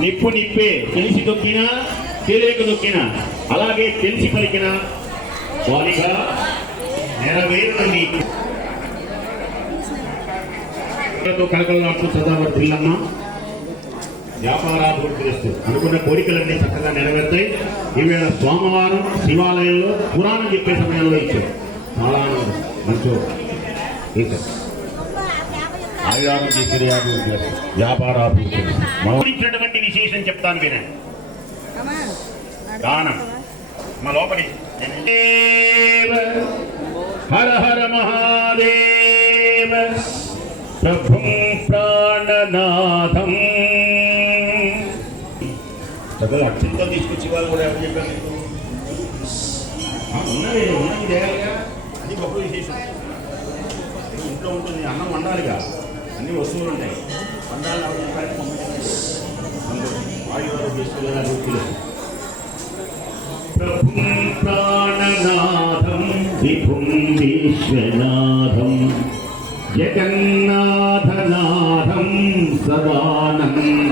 నిప్పు నిప్పే, తెలిసి దొక్కినా తెలియక దొక్కినా, అలాగే తెలిసి పలికినా వారిగా నెరవేరుతుంది. మీకు కలకలలాడుతూ సదావర్ పిల్లమ్మ వ్యాపారాభివృద్ధి చేస్తూ అనుకున్న కోరికలన్నీ చక్కగా నెరవేర్తాయి. ఈవేళ సోమవారం శివాలయంలో పురాణం చెప్పే సమయంలో ఇచ్చారు. చాలా మంచి వ్యాపారాభివృద్ధి విశేషం చెప్తాను వినండి. దానం మా లోపలి హర హర మహాదేవ ప్రభుం ప్రాణనాథం. చక్కగా అత్యంతం తీసుకొచ్చి వాళ్ళు కూడా ఎవరు చెప్పారు ఉన్నది చేయాలిగా. అది గొప్ప విశేషం. ఇంట్లో ఉంటుంది, అన్నం వండాలిగా, అన్ని వస్తువులు ఉంటాయి, వండాలి. ఎవరు చెప్పారు? ప్రభుం ప్రాణనాథం విభుం విశ్వనాథం జగన్నాథనాథం సదానందభాజం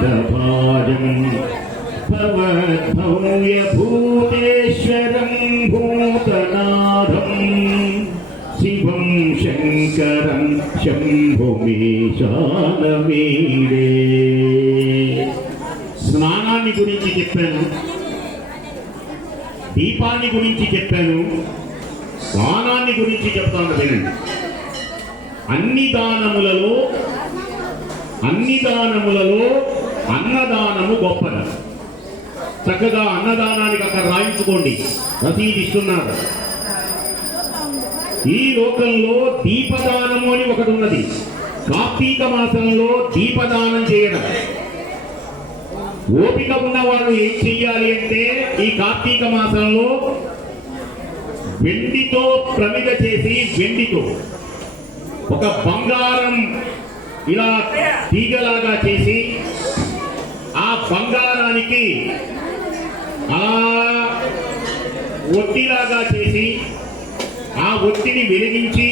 భవద్భవ్యభూతేశ్వరం భూతనాథం శివం శంకరం శంభుమీశానమీడే. స్నానాన్ని గురించి చెప్పాను, దీపాన్ని గురించి చెప్పాను, దానాన్ని గురించి చెప్తాను వినండి. అన్ని దానములలో అన్నదానము గొప్పది. చక్కగా అన్నదానానికి అక్కడ రాయించుకోండి, రసీదు ఇస్తున్నారు. ఈ లోకంలో దీపదానము అని ఒకటి ఉన్నది. కార్తీక మాసంలో దీపదానం చేయడం. ఓపిక ఉన్న వాళ్ళు ఏం చెయ్యాలి అంటే ఈ కార్తీక మాసంలో వెండితో ప్రమిద చేసి, వెండితో ఒక బంగారం ఇలా తీగలాగా చేసి, ఆ బంగారానికి అలా ఒత్తిలాగా చేసి, ఆ ఒత్తిని వెలిగించి,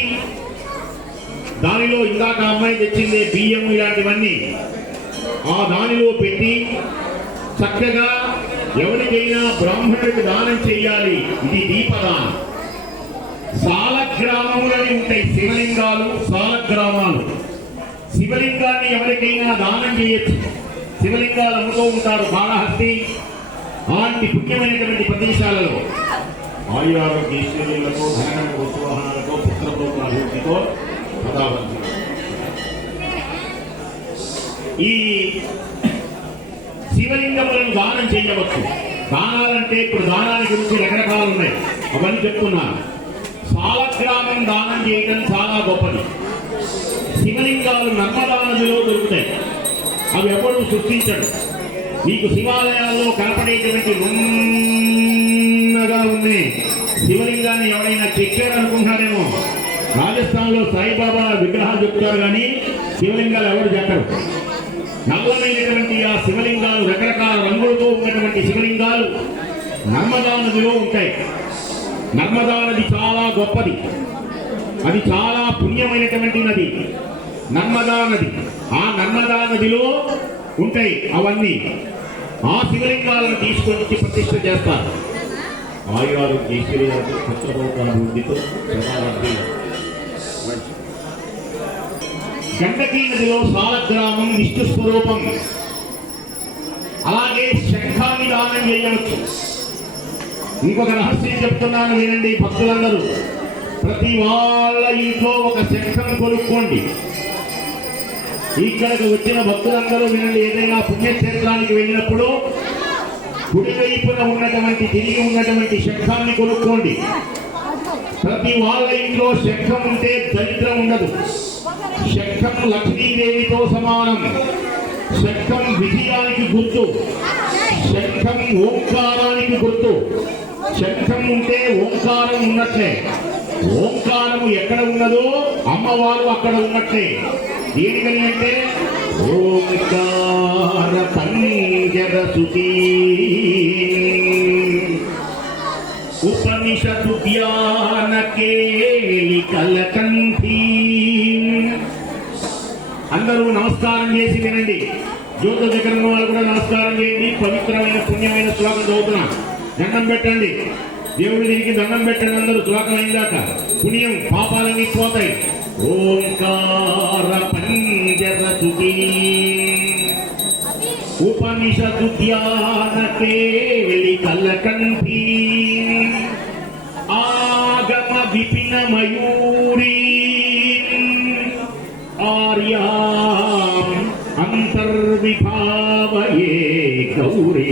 దానిలో ఇందాక అమ్మాయి తెచ్చిందే బియ్యం ఇలాంటివన్నీ ఆ దానిలో పెట్టి చక్కగా ఎవరికైనా బ్రాహ్మణుడికి దానం చేయాలి. ఇది దీపదానం. సాలగ్రామములని ఉంటాయి శివలింగాలు, సాలగ్రామాలు. శివలింగాన్ని ఎవరికైనా దానం చేయొచ్చు. శివలింగాలు అమ్ముతూ ఉంటారు కాళహస్తి అలాంటి పుణ్యమైనటువంటి ప్రదేశాలలో. ఆయురారోగ్య ఈశ్వర్యులతో, ధన ఉత్సాహాలతో, పుత్రప్రోత్సాహ అభివృద్ధితో పదావంతి. ఈ శివలింగములను దానం చేయవచ్చు. దానాలంటే ఇప్పుడు దానాల గురించి రకరకాలు ఉన్నాయి, అవన్నీ చెప్తున్నాను. సాలగ్రామం దానం చేయడం చాలా గొప్పది. శివలింగాలు నర్మదా నదిలో దొరుకుతాయి. అవి ఎవరు సృష్టించడు. మీకు శివాలయాల్లో కనపడేటువంటి నున్నగా ఉంది శివలింగాన్ని ఎవరైనా చెక్కారనుకుంటారేమో. రాజస్థాన్లో సాయిబాబా విగ్రహాలు చెప్తారు కానీ శివలింగాలు ఎవరు చెక్కరు. నల్లమైనటువంటి ఆ శివలింగాలు, రకరకాల రంగులతో ఉన్నటువంటి శివలింగాలు నర్మదా నదిలో ఉంటాయి. నర్మదా నది చాలా గొప్పది. అది చాలా పుణ్యమైనటువంటి నది నర్మదా నది. ఆ నర్మదా నదిలో ఉంటాయి అవన్నీ. ఆ శివలింగాలను తీసుకొని ప్రతిష్ఠ చేస్తారు. ఆయురారోగ్య ఈశ్వర్యాలతో, పుత్రప్రోత్సాహాభివృద్ధితో సదావంతి. గండకీ నదిలో సాలగ్రామం విష్ణు స్వరూపం. అలాగే శంఖాన్ని దానం చేయవచ్చు. ఇంకొక రహస్యం చెప్తున్నాను వినండి భక్తులందరూ. ప్రతి వాళ్ళ ఇంట్లో ఒక శంఖం కొనుక్కోండి. ఇక్కడికి వచ్చిన భక్తులందరూ వినండి. ఏదైనా పుణ్యక్షేత్రానికి వెళ్ళినప్పుడు కుడి వైపున ఉన్నటువంటి, తిరిగి ఉన్నటువంటి శంఖాన్ని కొనుక్కోండి. ప్రతి వాళ్ళ ఇంట్లో శంఖం ఉంటే దరిద్రం ఉండదు. శంఖం లక్ష్మీదేవితో సమానం. శంఖం విజయానికి గుర్తు. శంఖం ఓంకారానికి గుర్తు. శంఖం ఉంటే ఓంకారం ఉన్నట్లే. ఓంకారము ఎక్కడ ఉన్నదో అమ్మవారు అక్కడ ఉన్నట్లే. దేనికని అంటే ఓంకార పంజర సుఖీ ఉపనిషత్తు ధ్యాన కేళి కలకంఠీ. అందరూ నమస్కారం చేసి వినండి. జ్యోతి దగ్గర ఉన్న వాళ్ళు కూడా నమస్కారం చేయండి. పవిత్రమైన పుణ్యమైన శ్లోకం చదువుతున్నా. దండం పెట్టండి. దేవుడి దీనికి దండం పెట్టండి అందరూ. శ్లోకం అయిందాక పుణ్యం పాపాలన్నీ పోతాయి. ఓంకార పంజర సుఖీ ఉపనిషత్తు ధ్యాన కేళి కలకంఠీ ఆగమ విపిన మయూరీ ఆర్యాం అంతర్విభావయే గౌరీ.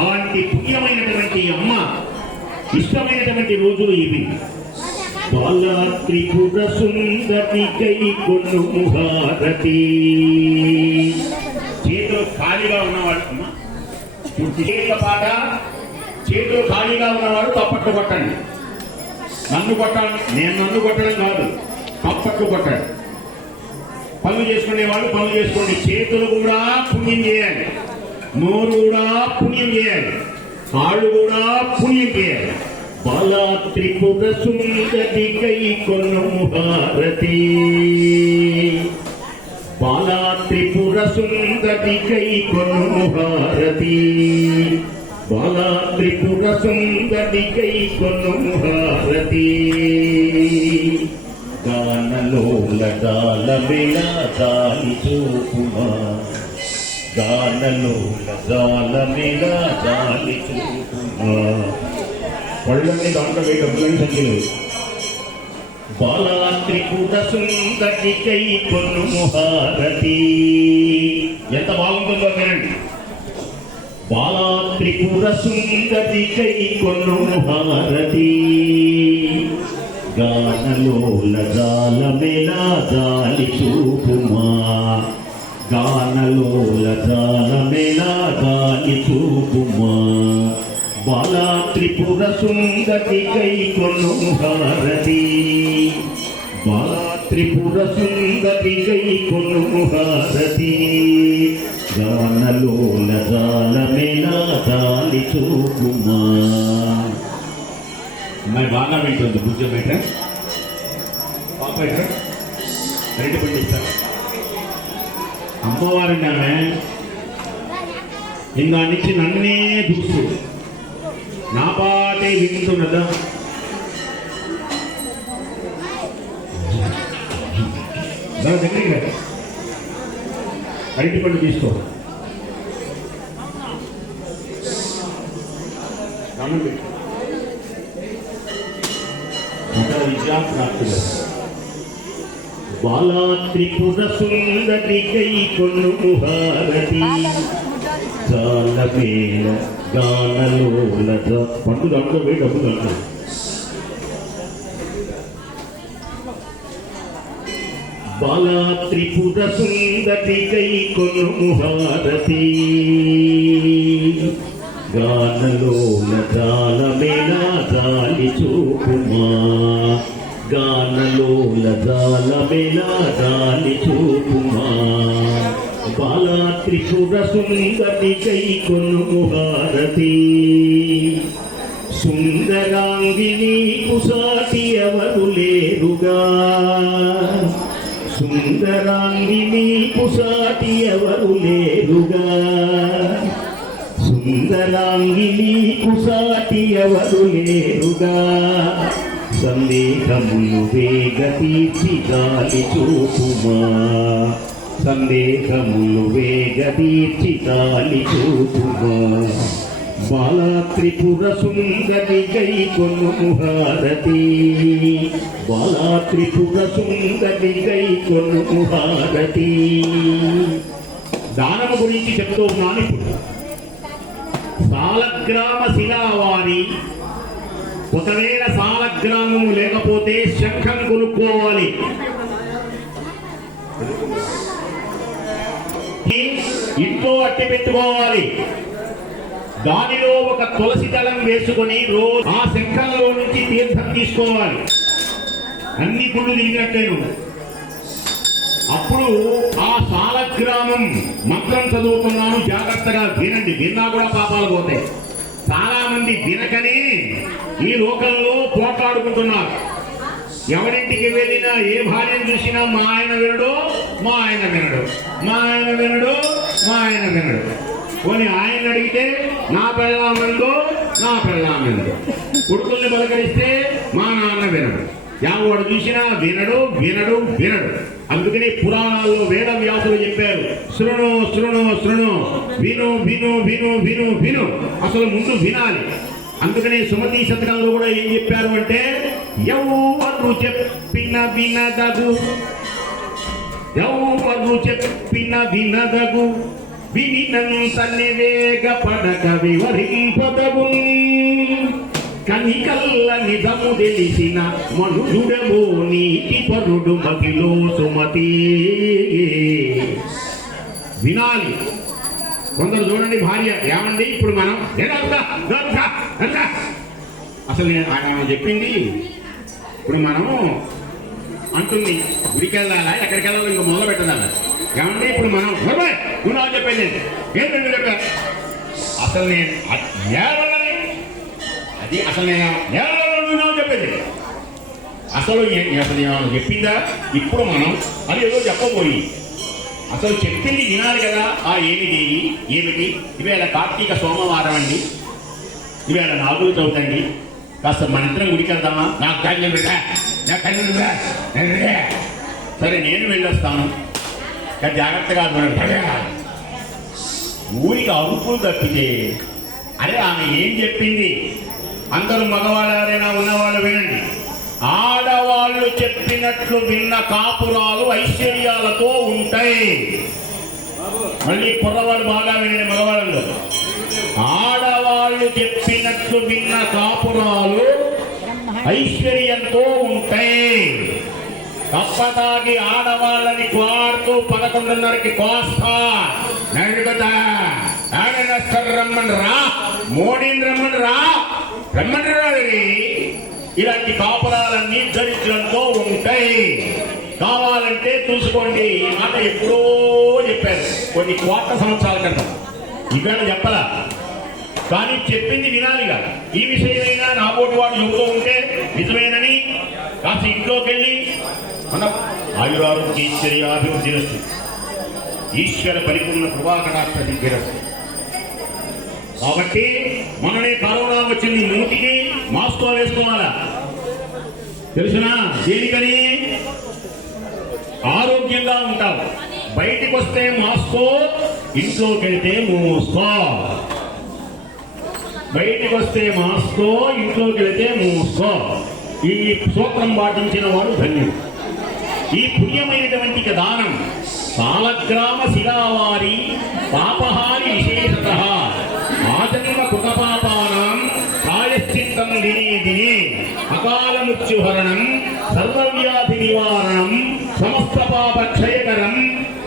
అలాంటి పుణ్యమైనటువంటి అమ్మ ఇష్టమైనటువంటి రోజులు ఇవి. బాలా త్రిపుర సుందరి కై కొను ముహారతి. చేతులు ఖాళీగా ఉన్నవాడు అమ్మ పాట. చేతులు ఖాళీగా ఉన్నవాడు తప్పట్లు కొట్టండి. నన్ను కొట్టాలి, నేను నన్ను కొట్టడం కాదు, తప్పట్లు కొట్టాడు. పనులు చేసుకునేవాళ్ళు పనులు చేసుకోండి. చేతులు కూడా పుణ్యం చేయాలి, నోరు కూడా పుణ్యం చేయాలి, కాళ్ళు కూడా పుణ్యం చేయాలి. బాలా త్రిపుర సుందరి కై కొనుము హారతి బాలా త్రిపుర సుందరి కై కొనుము హారతి బాలా త్రిపుర సుందరి కై కొనుము హారతి గానలోల గాలమేళ గాలి చూపుమా గానలోల గాలమేళ గాలి చూపుమా పళ్ళని దాంట్లో వేయ డబ్బులని సంఖ్యలు బాలా త్రిపుర సుందరి కై కొనుము హారతి ఎంత బాగుంటుందో వినండి బాలా త్రిపుర సుందరి కై కొనుము హారతి గానలోల గాలమేళ గాలి చూపుమా గానలోల గాలమేళ గాలి చూపుమా బాలా త్రిపుర సుందరి కై కొనుము హారతి బాలా త్రిపుర సుందరి కై కొనుము హారతి గానలోల గాలమేళ గాలి చూపుమా मैं बागा बैठे बुज्जो बैठे पाप बैठे रेडी पंडित అమ్మవారిని ఆమె ఇంకా నుంచి నన్నే చూస్తూ నా పాటే వింటున్నదా దగ్గరికి అరటి పండు తీసుకో విద్యా ప్రాప్తులు బాలా త్రిపుర సుందరి కై కొనుము హారతి గాలమేళ గానలోల పండు దాంట్లో పోయి డబ్బు దాంట్లో బాలా త్రిపుర సుందరి కై కొనుము హారతి గానలోల గాలమేళ గాలి చూపుమా గానలోల గాలమేళ గాలి చూపుమా బాలా త్రిపుర సుందరి కై కొనుము హారతి సుందరాంగిని కుసాటి ఎవరు లేరుగా సుందరాంగిని కుసాటి ఎవరు లేరుగా సుందరాంగిని కుసాటి ఎవరు లేరుగా సందేహములు వేగ తీర్చి గాలి చూపుమా సందేహములు వేగ తీర్చి గాలి చూపుమా బాలా త్రిపుర సుందరి కై కొనుము హారతి బాలా త్రిపుర సుందరి కై కొనుము హారతి దానము గురించి చెప్తూ ఉన్నాను ఇప్పుడు సాలగ్రామ శిలావారి ఒకవేళ సాలగ్రామము లేకపోతే శంఖం కొనుక్కోవాలి ఇంట్లో అట్టి పెట్టుకోవాలి దానిలో ఒక తులసి దళం వేసుకొని రోజు ఆ శంఖంలో నుంచి తీర్థం తీసుకోవాలి అన్ని గుళ్ళు తిరిగినట్టేను అప్పుడు ఆ సాలగ్రామం మంత్రం చదువుతున్నాను జాగ్రత్తగా వినండి విన్నా కూడా పాపాలు పోతాయి చాలా మంది వినకనే ఈ లోకంలో పోట్లాడుకుంటున్నారు ఎవరింటికి వెళ్ళినా ఏ భార్యను చూసినా మా ఆయన వినడు మా ఆయన వినడు మా ఆయన వినడు మా ఆయన వినడు పోనీ ఆయన అడిగితే నా పెళ్ళాం వినడు నా పెళ్ళాం వినడు కొడుకుల్ని పలకరిస్తే మా నాన్న వినడు ఎవడు చూసినా వినడు వినడు వినడు అందుకని పురాణాల్లో వేద వ్యాసులు చెప్పారు శృణు శృణు శృణు విను విను విను విను విను అసలు ముందు వినాలి అందుకని సుమతి శతకంలో కూడా ఏం చెప్పారు అంటే ఎవరు చెప్పిన వినదగు ఎవరు చెప్పిన వినదగు వినినంతనే వేగ పడక వివరింపదగు కనికల్ల నిజము తెలిసిన మనుజుడమో నీటి పరుడు మదిలో సుమతి వినాలి కొందరు చూడండి భార్య ఏమండి ఇప్పుడు మనం అసలు ఆయన చెప్పింది ఇప్పుడు మనము అంటుంది గుడికి వెళ్ళాలా ఎక్కడికి వెళ్ళాలి ఇంకా మొదలు పెట్టదాలా ఏమండి ఇప్పుడు మనం నువ్వు నాకు చెప్పేది ఏంటంటే చెప్పా అసలు నేను అది అసలు నేను విన్నావు చెప్పేది అసలు అసలు ఏమన్నా చెప్పిందా ఇప్పుడు మనం అది ఏదో చెప్పబోయి అసలు చెప్పింది వినాలి కదా. ఏమిటి ఇవేళ కార్తీక సోమవారం అండి, ఇవేళ నాగులు చదువుతండి, కాస్త మన ఇద్దరం గుడికి వెళ్దామా? నాకు కళ్ళు సరే నేను వెళ్ళొస్తాను, జాగ్రత్తగా ఊరికి అరుపులు తప్పితే. అరే ఆమె ఏం చెప్పింది? అందరూ మగవాళ్ళు ఎవరైనా ఉన్నవాళ్ళు వినండి. ఆడవాళ్ళు చెప్పినట్లు విన్న కాపురాలు ఐశ్వర్యాలతో ఉంటాయి. మళ్ళీ కుర్రవాళ్ళు బాగా వినండి మగవాళ్ళు. ఆడవాళ్ళు చెప్పినట్లు విన్న కాపురాలు ఐశ్వర్యంతో ఉంటాయి. తప్పతాగి ఆడవాళ్ళని కోరుతూ 11:30కి కోస్తా నడుగుతా రమ్మని రా, మోడీని రమ్మని రా, రమ్మని రాలి. ఇలాంటి కాపురాలన్నీ దరిద్రంతో ఉంటాయి. కావాలంటే చూసుకోండి. ఈ మాట ఎప్పుడో చెప్పారు, కొన్ని కోట్ల సంవత్సరాల క్రితం. ఇక్కడ చెప్పలా, కానీ చెప్పింది వినాలిగా. ఈ విషయమైనా నాపోటి వాడు చెబుతూ ఉంటే నిజమేనని కాస్త ఇంట్లోకి వెళ్ళి మనం ఆయురారోగ్య ఈశ్వర్యాభివృద్ధి వస్తుంది, ఈశ్వర పరిపూర్ణ కృపాకటాక్ష సిద్ధిరస్తుంది. కాబట్టి మొన్ననే కరోనా వచ్చింది, మూతికి మాస్క్ వేసుకున్నారా తెలుసునా? దేనికని? ఆరోగ్యంగా ఉంటావు. బయటికి వస్తే మాస్కో, ఇంట్లోకి వెళ్తే మూసుకో. బయటికి వస్తే మాస్కో, ఇంట్లోకి వెళ్తే మూసుకో. ఈ సూత్రం పాటించిన వారు ధన్యుడు. ఈ పుణ్యమైనటువంటి దానం సాలగ్రామ శిలావారి పాపహారి విశేషత ఆజన్మ కృతపాపానాం ప్రాయశ్చిత్తం దినే అకాల మృత్యుహరణం సర్వవ్యాధి నివారణం సమస్త పాప క్షయకరం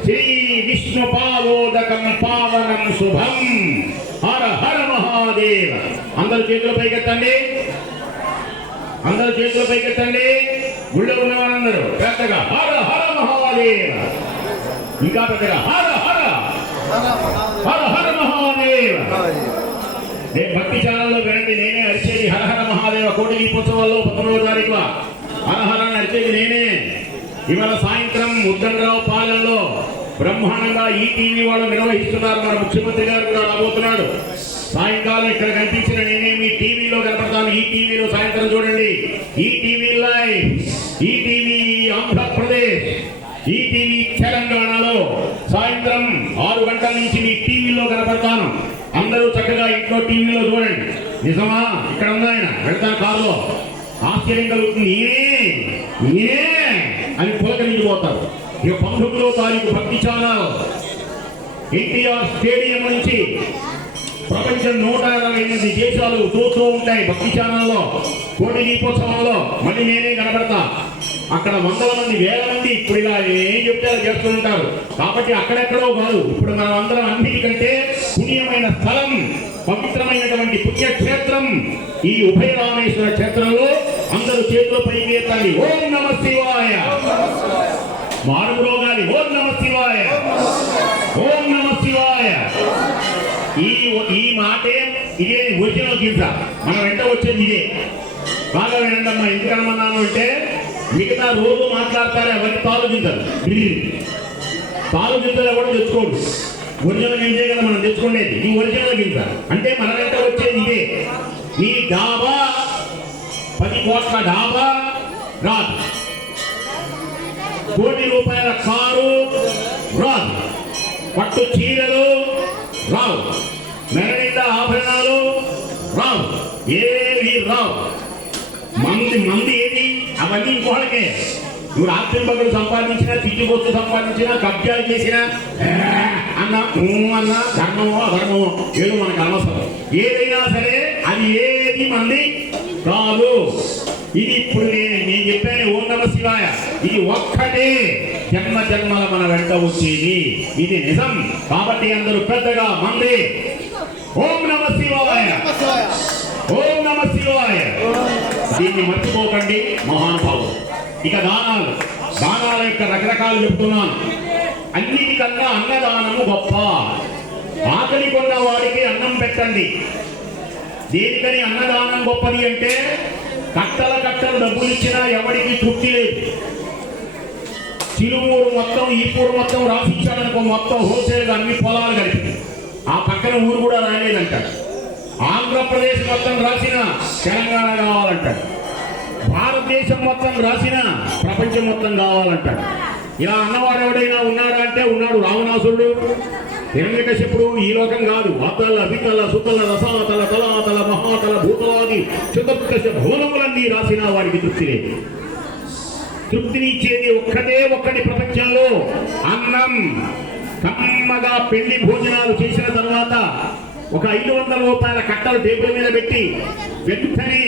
శ్రీ విష్ణు పాదోదకం పావనం శుభం. హర హర మహాదేవ. అందరు చేతులు పైకెత్తండి, అందరు చేతులు పైకెత్తండి. గుళ్ళో ఉన్న వాళ్ళందరూ పెద్దగా హర హర మహాదేవ, ఇంకా పెద్దగా హర హర హర హర మహాదేవ. నేను భక్తి ఛానల్లో వినండి, నేనే అరిచేది హర హర మహాదేవ. కోటి దీపోత్సవాల్లో 19వ తారీఖున హర హర అని అరిచేది నేనే. ఇవాళ సాయంత్రం ఉద్దండరావు పాలెంలో బ్రహ్మాండంగా ఈ టీవీ వాళ్ళు నిర్వహిస్తున్నారు. మన ముఖ్యమంత్రి గారు కూడా రాబోతున్నాడు. సాయంకాలం ఇక్కడ కనిపించిన నేనే మీ టీవీలో కనపడతాను. ఈ టీవీలో సాయంత్రం చూడండి. ఈ టీవీ లైవ్, ఈ టీవీ ఆంధ్రప్రదేశ్, ఈ టీవీ తెలంగాణలో సాయంత్రం 6 గంటల నుంచి మీ టీవీలో కనపడతాను. అందరూ చక్కగా ఇంట్లో టీవీలో చూడండి. నిజమా? ఇక్కడ ఉంది ఆయన, వెళ్తాను కారులో. ఆశ్చర్యం కలుగుతుంది. ఈయనే అని పులకరించిపోతారు. ఇక 19వ తారీఖు భక్తి ఛానల్ ఎన్టీఆర్ స్టేడియం నుంచి ప్రపంచం 128 దేశాలు చూస్తూ ఉంటాయి భక్తి ఛానల్లో. కోటి దీపోత్సవంలో మళ్ళీ నేనే కనబడతా. అక్కడ వందల మంది, వేల మంది ఇప్పుడు ఇలా ఏం చెప్తే చేస్తూ ఉంటారు. కాబట్టి అక్కడెక్కడో కాదు, ఇప్పుడు మనం అందరం అన్నిటికంటే పుణ్యమైన స్థలం, పవిత్రమైనటువంటి పుణ్యక్షేత్రం ఈ ఉభయ రామేశ్వర క్షేత్రంలో అందరూ చేతులు పైకి ఎత్తండి. ఓం నమ శివాయ. మారుమరోగాలి. ఓం నమ శివాయ, ఓం నమ శివాయ. ఈ మాటే ఇదే ఒరిజినల్ గింజ. మనం వెంట వచ్చేది ఇదే. బాగా వినండమ్మా. ఎందుకనమన్నాను అంటే మిగతా రోజు మాట్లాడతారే అవన్నీ తాలు గింజలు. తాలు గింజలు కూడా తెచ్చుకోండి. ఒరిజినల్ గింజే కదా మనం తెచ్చుకునేది. ఈ ఒరిజినల్ గింజ అంటే మన వెంట వచ్చేది ఇదే. ఈ డాబా 10 కోట్ల డాబా రాదు, కోటి రూపాయల కారు రాదు, పట్టు చీరలు రావు, మెరనిండా ఆభరణాలు రావు, ఏవి రావు. మంది ఏది? అవన్నీ ఇంకోళ్ళకే. నువ్వు రాత్రి పగలు సంపాదించినా, తిట్టుకొచ్చు సంపాదించినా, కబ్జాలు చేసినా అన్నా ధర్మమో అధర్మమో ఏదో మనకు అనవసరం. ఏదైనా సరే అది ఏది మంది కాదు. ఇది ఇప్పుడు నేను చెప్పాను ఓం నమ శివాయ. ఇది ఒక్కటే జన్మ జన్మల మన వెంట వచ్చేది. ఇది నిజం. కాబట్టి అందరూ పెద్దగా మంది ఓం నమ శివాయ, ఓం నమ శివాయ. దీన్ని మర్చిపోకండి మహానుభావులు. ఇక దానాల యొక్క రకరకాలు చెప్తున్నాను. అన్నిటికన్నా అన్నదానము గొప్ప. ఆకలి కొన్న వాడికి అన్నం పెట్టండి. దేనికని అన్నదానం గొప్పది అంటే కట్టలు డబ్బులు ఇచ్చినా ఎవరికి తృప్తి లేదు. చిలుమూరు మొత్తం ఈపూరు మొత్తం రాసిచ్చాడనుకో, మొత్తం హోల్సేల్గా అన్ని పొలాలు కలిపి ఆ పక్కన ఊరు కూడా రాలేదంటాడు. ఆంధ్రప్రదేశ్ మొత్తం రాసిన తెలంగాణ కావాలంటాడు. భారతదేశం మొత్తం రాసిన ప్రపంచం మొత్తం కావాలంటాడు. ఇలా అన్నవాడు ఎవడైనా ఉన్నాడా అంటే ఉన్నాడు. రావణాసురుడు, హిరణ్యకశిపుడు ఈ లోకం కాదు. అతల వితల సుతల రసాతల తలాతల మహాతల భూతలాది చతుర్దశ భువనములన్నీ రాసిన వారికి తృప్తి లేదు. తృప్తినిచ్చేది ఒక్కటి ప్రపంచంలో అన్నం. కమ్మగా పెళ్లి భోజనాలు చేసిన తర్వాత ఒక 500 రూపాయల కట్టలు టేబుల్ మీద పెట్టి వెంటనే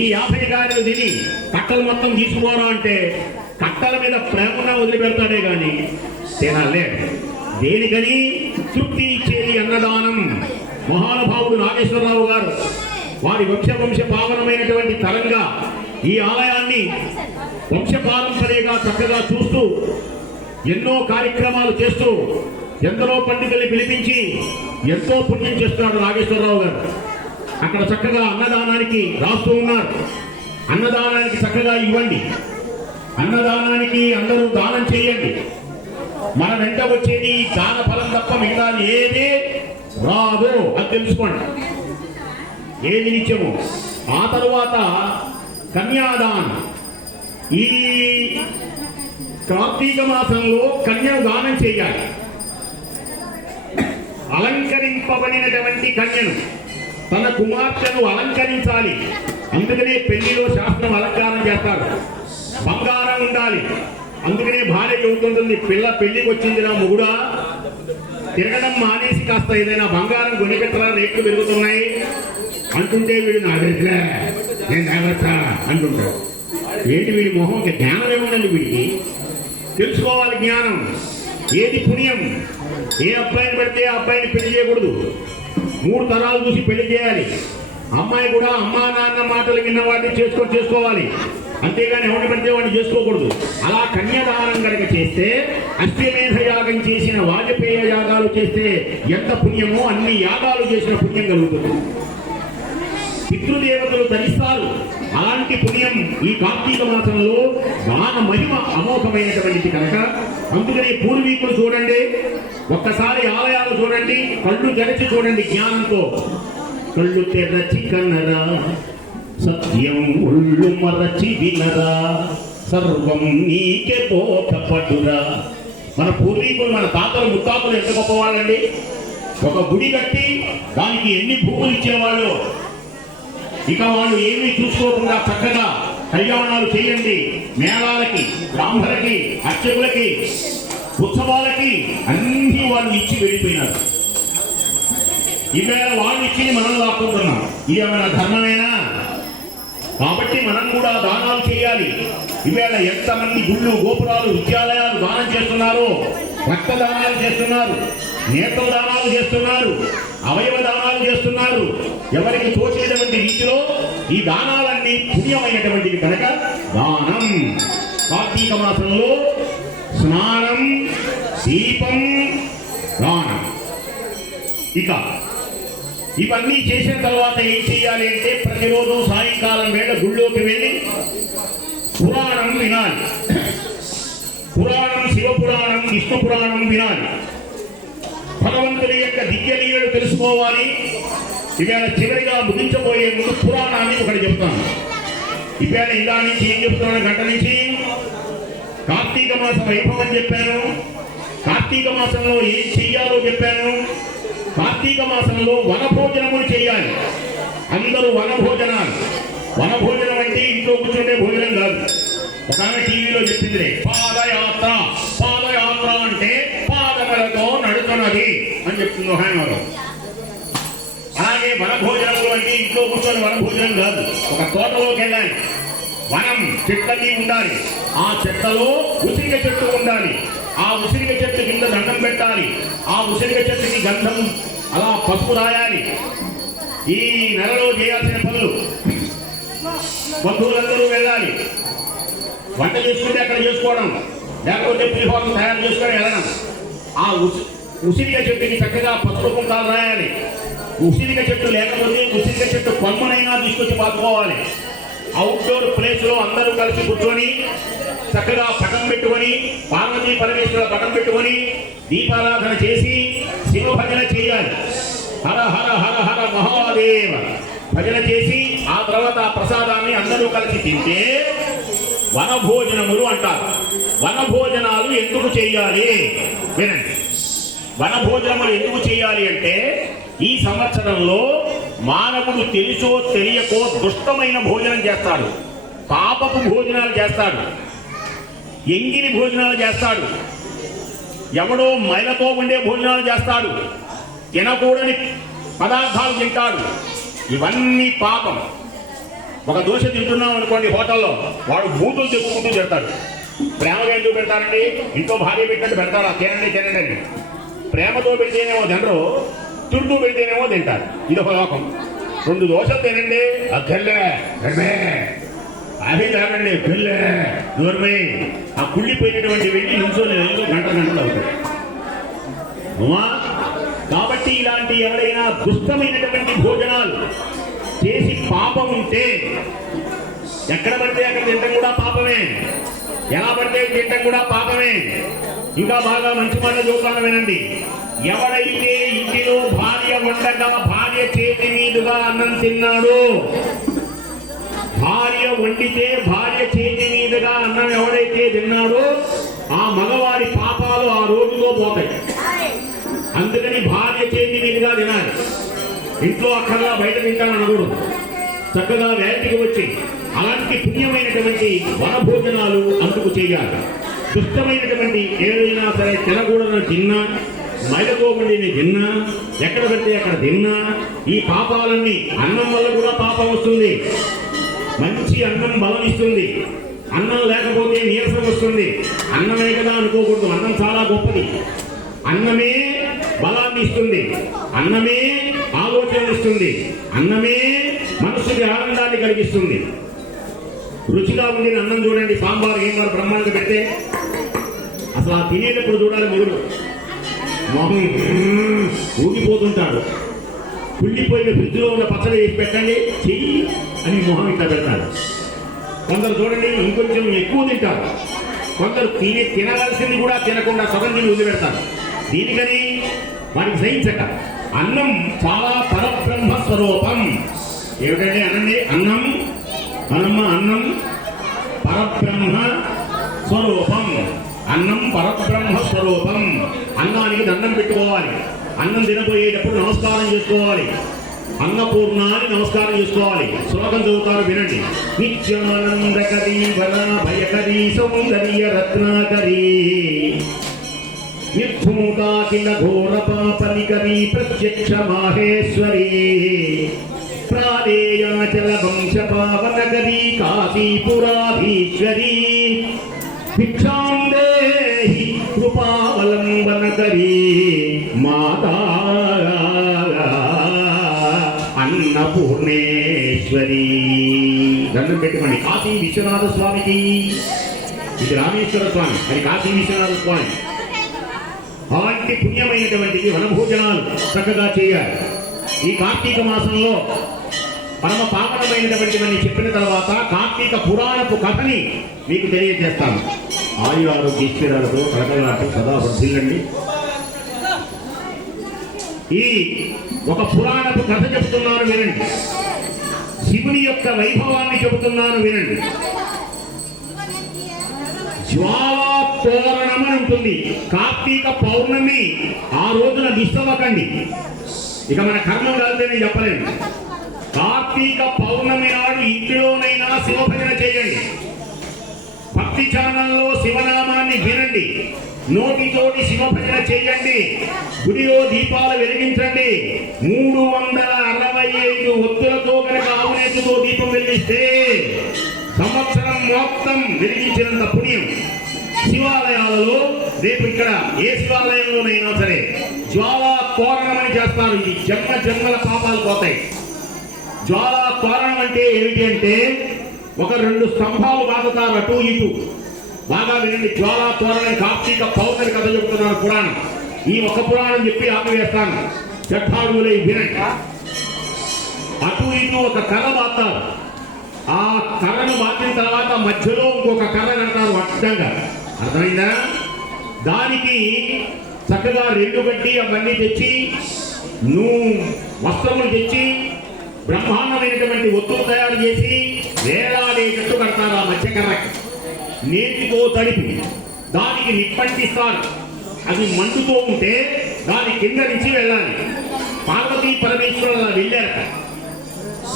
ఈ 50 గారెలు తిని కట్టలు మొత్తం తీసుకోవడం అంటే కట్టల మీద ప్రేమగా వదిలిపెడతాడే గాని తినాలే. దేనికని? తృప్తి ఇచ్చేది అన్నదానం. మహానుభావుడు నాగేశ్వరరావు గారు వారి వంశ పావనమైనటువంటి తరంగా ఈ ఆలయాన్ని వంశపారంపర్యంగా చక్కగా చూస్తూ ఎన్నో కార్యక్రమాలు చేస్తూ ఎందరో పండితుల్ని పిలిపించి ఎంతో పుణ్యం చేస్తున్నాడు నాగేశ్వరరావు గారు. అక్కడ చక్కగా అన్నదానానికి రాస్తూ ఉన్నారు. అన్నదానానికి చక్కగా ఇవ్వండి, అన్నదానానికి అందరూ దానం చేయండి. మన వెంట వచ్చేది దాన ఫలం తప్ప మిగతా ఏది రాదు, అది తెలుసుకోండి. ఏది నిత్యము. ఆ తరువాత కన్యాదానం. ఈ కార్తీక మాసంలో కన్యను దానం చేయాలి. అలంకరింపబడినటువంటి కన్యను, తన కుమార్తెను అలంకరించాలి. అందుకనే పెళ్లిలో శాస్త్రం అలంకారం చేస్తారు. బంగారం ఉండాలి. అందుకనే భార్య చెబుతుంటుంది, పెళ్లికి వచ్చింది నా మొగుడా, తిరగడం మానేసి కాస్త ఏదైనా బంగారం కొనిపెట్టరా, రేట్లు పెరుగుతున్నాయి అంటుంటే వీడు నా దగ్గర నేను జాగ్రత్త అంటుంటాడు. ఏంటి వీడి మొహంకి జ్ఞానం ఏముందండి? వీడికి తెలుసుకోవాలి జ్ఞానం. ఏది పుణ్యం? ఏ అబ్బాయిని పెడితే ఆ అబ్బాయిని పెళ్లి చేయకూడదు. 3 తరాలు చూసి పెళ్లి చేయాలి. అమ్మాయి కూడా అమ్మా నాన్న మాటలు విన్న వాటిని చేసుకోవాలి. అంతేగాని ఎవరిని పడితే వాడిని చేసుకోకూడదు. అలా కన్యాదానం కనుక చేస్తే, అశ్వమేధ యాగం చేసిన వాజపేయ యాగాలు చేస్తే ఎంత పుణ్యమో అన్ని యాగాలు చేసిన పుణ్యం కలుగుతుంది. పితృదేవతలు ధరిస్తారు. అలాంటి పుణ్యం ఈ కార్తీక మాసంలో దాన మహిమ అమోఘమైనటువంటిది కనుక అందుకని పూర్వీకులు చూడండి, ఒక్కసారి ఆలయాలు చూడండి, కళ్ళు తెరచి చూడండి జ్ఞానంతో. కళ్ళు తెరచి కన్నరా, సత్యం ఒళ్ళు మరచి వినరా, సర్వం నీకే బోధపడురా. మన పూర్వీకులు, మన తాతలు ముత్తాతలు ఎంత గొప్పవాళ్ళండి. ఒక గుడి కట్టి దానికి ఎన్ని భూములు ఇచ్చేవాళ్ళు. ఇక వాళ్ళు ఏమీ చూసుకోకుండా చక్కగా కళ్యాణాలు చేయండి. మేళాలకి, బ్రాహ్మణులకి, అర్చకులకి, ఉత్సవాలకి అన్ని వాళ్ళు ఇచ్చి వెళ్ళిపోయినారు. ఈవేళ వాళ్ళు ఇచ్చి మనం లాక్కుంటున్నాం. ఇది ఏమైనా ధర్మమేనా? కాబట్టి మనం కూడా దానాలు చేయాలి. ఈవేళ ఎంతమంది గుళ్ళు, గోపురాలు, విద్యాలయాలు దానం చేస్తున్నారు. రక్తదానాలు చేస్తున్నారు, నేత్ర దానాలు చేస్తున్నారు, అవయవ దానాలు చేస్తున్నారు. ఎవరికి తోచేటువంటి రీతిలో ఈ దానాలన్నీ పుణ్యమైనటువంటివి కనుక దానం. కార్తీక మాసంలో స్నానం, దీపం, దానం. ఇక ఇవన్నీ చేసిన తర్వాత ఏం చేయాలి అంటే ప్రతిరోజు సాయంకాలం వేళ గుళ్ళోకి వెళ్ళి పురాణం వినాలి. పురాణం, శివపురాణం, విష్ణు పురాణం వినాలి. భగవంతుని యొక్క దివ్యలీలలు తెలుసుకోవాలి. ఇవాళ చివరిగా ముగించబోయే ముందు పురాణాన్ని ఒకటి చెప్తాను. ఇవాళ ఇలా నుంచి ఏం చెప్తున్నాను? గంట నుంచి కార్తీక మాస వైభవం చెప్పాను. కార్తీక మాసంలో ఏం చెయ్యాలో చెప్పాను. కార్తీక మాసంలో వనభోజనములు చేయాలి. అందరూ వనభోజనాలు. వనభోజనం అంటే ఇంట్లో కూర్చుంటే భోజనం కాదు. ఒక ఆమె టీవీలో చెప్పింది, పాదయాత్ర. పాదయాత్ర అంటే పాదములతో నడుతున్నది అని చెప్తుంది ఆయన. అలాగే వనభోజనములు అంటే ఇంట్లో కూర్చొని వనభోజనం కాదు. ఒక తోటలోకి వెళ్ళాలి. వనం, చెట్లన్నీ ఉండాలి. ఆ చెట్లలో ఉసిరిక చెట్టు ఉండాలి. ఆ ఉసిరిక చెట్టు కింద దండం పెట్టాలి. ఆ ఉసిరిక చెట్టుకి గంధం అలా పసుపు రాయాలి. ఈ నెలలో చేయాల్సిన పనులు. బంధువులందరూ వెళ్ళాలి. వంట చేసుకుంటే అక్కడ చేసుకోవడం, లేకపోతే పులిహోరం తయారు చేసుకొని వెళ్ళడం. ఆ ఉసిరిక చెట్టుకి చక్కగా పసుపు కుంకాలు రాయాలి. ఉసిరిక చెట్టు లేకపోతే ఉసిరిక చెట్టు కొమ్మనైనా తీసుకొచ్చి పాతుకోవాలి. అవుట్డోర్ ప్లేస్ లో అందరూ కలిసి కూర్చొని చక్కగా పటం పెట్టుకొని పార్వతీ పరమేశ్వర పటం పెట్టుకొని దీపారాధన చేసి శివ భజన చేయాలి. హర హర హర హర మహాదేవ భజన చేసి ఆ తర్వాత ఆ ప్రసాదాన్ని అందరూ కలిసి తింటే వనభోజనములు అంటారు. వనభోజనాలు ఎందుకు చేయాలి వినండి. వనభోజనములు ఎందుకు చేయాలి అంటే ఈ సంవత్సరంలో మానవుడు తెలుసో తెలియకో దుష్టమైన భోజనం చేస్తాడు, పాపపు భోజనాలు చేస్తాడు, ఎంగిలి భోజనాలు చేస్తాడు, ఎవడో మైలతో ఉండే భోజనాలు చేస్తాడు, తినకూడని పదార్థాలు తింటాడు. ఇవన్నీ పాపం. ఒక దోశ తింటున్నాం అనుకోండి హోటల్లో, వాడు బూతులు చెప్పుకుంటూ చెప్తాడు. ప్రేమగా ఎందుకు పెడతారండి? ఇంట్లో భార్య పెట్టినట్టు పెడతారా? తినండి తినండి అండి. ప్రేమతో పెడితేనేమో తినరు, తుడుతూ పెడితేనేమో తింటారు. ఇది ఒక లోకం. 2 దోశలు తినండి, అక్కర్లే అవి తాగండి, పిల్లే దూరమే. ఆ కుళ్ళిపోయినటువంటి వెళ్ళి నిల్చొని గంటలు అవుతాయి. కాబట్టి ఇలాంటి ఎవరైనా దుష్టమైనటువంటి భోజనాలు చేసి పాపం ఉంటే ఎక్కడ పడితే అక్కడ తింటం కూడా పాపమే, ఎలా పడితే తింటం కూడా పాపమే. ఇంకా బాగా మంచి మాట చూపాలని వినండి. ఎవడైతే ఇంటిలో భార్య ఉండగా భార్య చేతి మీదుగా అన్నం తిన్నాడు, భార్య వండితే భార్య చేతి మీదుగా అన్నం ఎవడైతే తిన్నాడో ఆ మగవాడి పాపాలు ఆ రోజులో పోతాయి. అందుకని భార్య చేతి మీదుగా తినాలి. ఇంట్లో అక్కడగా బయట తింటాను అనకూడదు. చక్కగా వేటికి వచ్చి అలాంటి పుణ్యమైనటువంటి వనభోజనాలు అందుకు చేయాలి. దుష్టమైనటువంటి ఏదైనా సరే తినకూడదని తిన్నా, మైలతో ఉండిని తిన్నా, ఎక్కడ పెడితే అక్కడ తిన్నా ఈ పాపాలన్నీ, అన్నం వల్ల కూడా పాపం వస్తుంది. మంచి అన్నం బలం ఇస్తుంది, అన్నం లేకపోతే నీరసం వస్తుంది. అన్నమే కదా అనుకోకూడదు, అన్నం చాలా గొప్పది. అన్నమే బలాన్ని ఇస్తుంది, అన్నమే ఆలోచన ఇస్తుంది, అన్నమే మనసుకి ఆనందాన్ని కలిగిస్తుంది. రుచిగా ఉండిన అన్నం చూడండి, సాంబార్ ఏం వారు బ్రహ్మాండంగా పెడితే అసలు ఆ తినేటప్పుడు చూడాలి. మొగుడు మొహం ఊగిపోతుంటాడు. కుళ్ళిపోయిన ఫ్రిడ్జ్లో ఉన్న పచ్చడి వేసి పెట్టండి, చెయ్యి అని మొహం ఇట్లా పెడతాడు. కొందరు చూడండి ఇంకొంచెం ఎక్కువ తింటారు, కొందరు తినవలసింది కూడా తినకుండా సగం తిని వదిలిపెడతారు. దీనికని వారికి సహించక. అన్నం చాలా పరబ్రహ్మ స్వరూపం. ఏమిటంటే అనండి, అన్నం మనమ్మ అన్నం పరబ్రహ్మ స్వరూపం. అన్నం పరబ్రహ్మ స్వరూపం. అన్నానికి దండం పెట్టుకోవాలి. అన్నం తినబోయేటప్పుడు నమస్కారం చేసుకోవాలి. అన్నపూర్ణాన్ని నమస్కారం చేసుకోవాలి. శ్లోకం చదువుతారు వినండి. నిత్యానందకరీ బలా భయకరీ సౌందర్య రత్నాకరీ నిర్ధూతాఖిల ఘోర పాపనికరీ ప్రత్యక్ష మాహేశ్వరీ ప్రాదేయాచల వంశ పావనకరీ కాశీపురాధీశ్వరీ భిక్షాం దేహి కృపావలంబనకరీ మాతా అన్నపూర్ణేశ్వరీ. దండం పెట్టుకోండి. కాశీ విశ్వనాథ స్వామికి. ఇది రామేశ్వర స్వామి, అది కాశీ విశ్వనాథ స్వామి. అలాంటి పుణ్యమైనటువంటిది వనభోజనాలు చక్కగా చేయాలి. ఈ కార్తీక మాసంలో పరమ పావనమైనటువంటివన్నీ చెప్పిన తర్వాత కార్తీక పురాణపు కథని మీకు తెలియజేస్తాను. ఆయు ఆరోగ్యశ్వరాలతో కలకలాటూ సదా వర్ధిల్లండి. ఈ ఒక పురాణపు కథ చెబుతున్నాను వినండి. శివుని యొక్క వైభవాన్ని చెబుతున్నాను వినండి. జ్వాలా తోరణం అని ఉంటుంది. కార్తీక పౌర్ణమి ఆ రోజున నిస్తవకండి. ఇక మన కర్మం కాలితే నేను చెప్పలేను. కార్తీక పౌర్ణమి నాడు ఇంటిలోనైనా శివభజన చేయండి. భక్తి ఛానల్లో శివనామాన్ని వినండి. నోటితోటి శివభజన చేయండి. గుడిలో దీపాలు వెలిగించండి. 365 ఒత్తులతో కనుక ఆవునేతితో దీపం వెలిగిస్తే సంవత్సరం మొత్తం వెలిగించినంత పుణ్యం. శివాలయాలలో రేపు ఇక్కడ ఏ శివాలయంలోనైనా సరే జ్వాలా తోరణమని చేస్తారు. ఇది జన్మ జన్మల పాపాలు పోతాయి. జ్వాలా తోరణం అంటే ఏమిటి అంటే ఒక 2 స్తంభాలు బాగుతారు అటు ఇటు. బాగా వినండి. జ్వాలా తోరణం కార్తీక పౌర్ణమి కథ చెబుతున్నారు పురాణం. ఈ ఒక పురాణం చెప్పి ఆపివేస్తాను. శ్రద్ధాళువులై వినండి. అటు ఇటు ఒక కథ బాతారు. ఆ ఆ కర్రను మార్చిన తర్వాత మధ్యలో ఇంకొక కర్ర కడతారు అడ్డంగా. అర్థమైందా? దానికి చక్కగా రెండు గడ్డి అవన్నీ తెచ్చి వస్త్రములు తెచ్చి బ్రహ్మాండమైనటువంటి ఒత్తులు తయారు చేసి వేలాడేటట్టు కడతారు. ఆ మధ్య కర్రకి నేతితో తడిపి దానికి నిప్పంటిస్తారు. అది మండుతూ ఉంటే దాని కింద నుంచి వెళ్ళాలి. పార్వతీ పరమేశ్వరులు అలా వెళ్ళారట.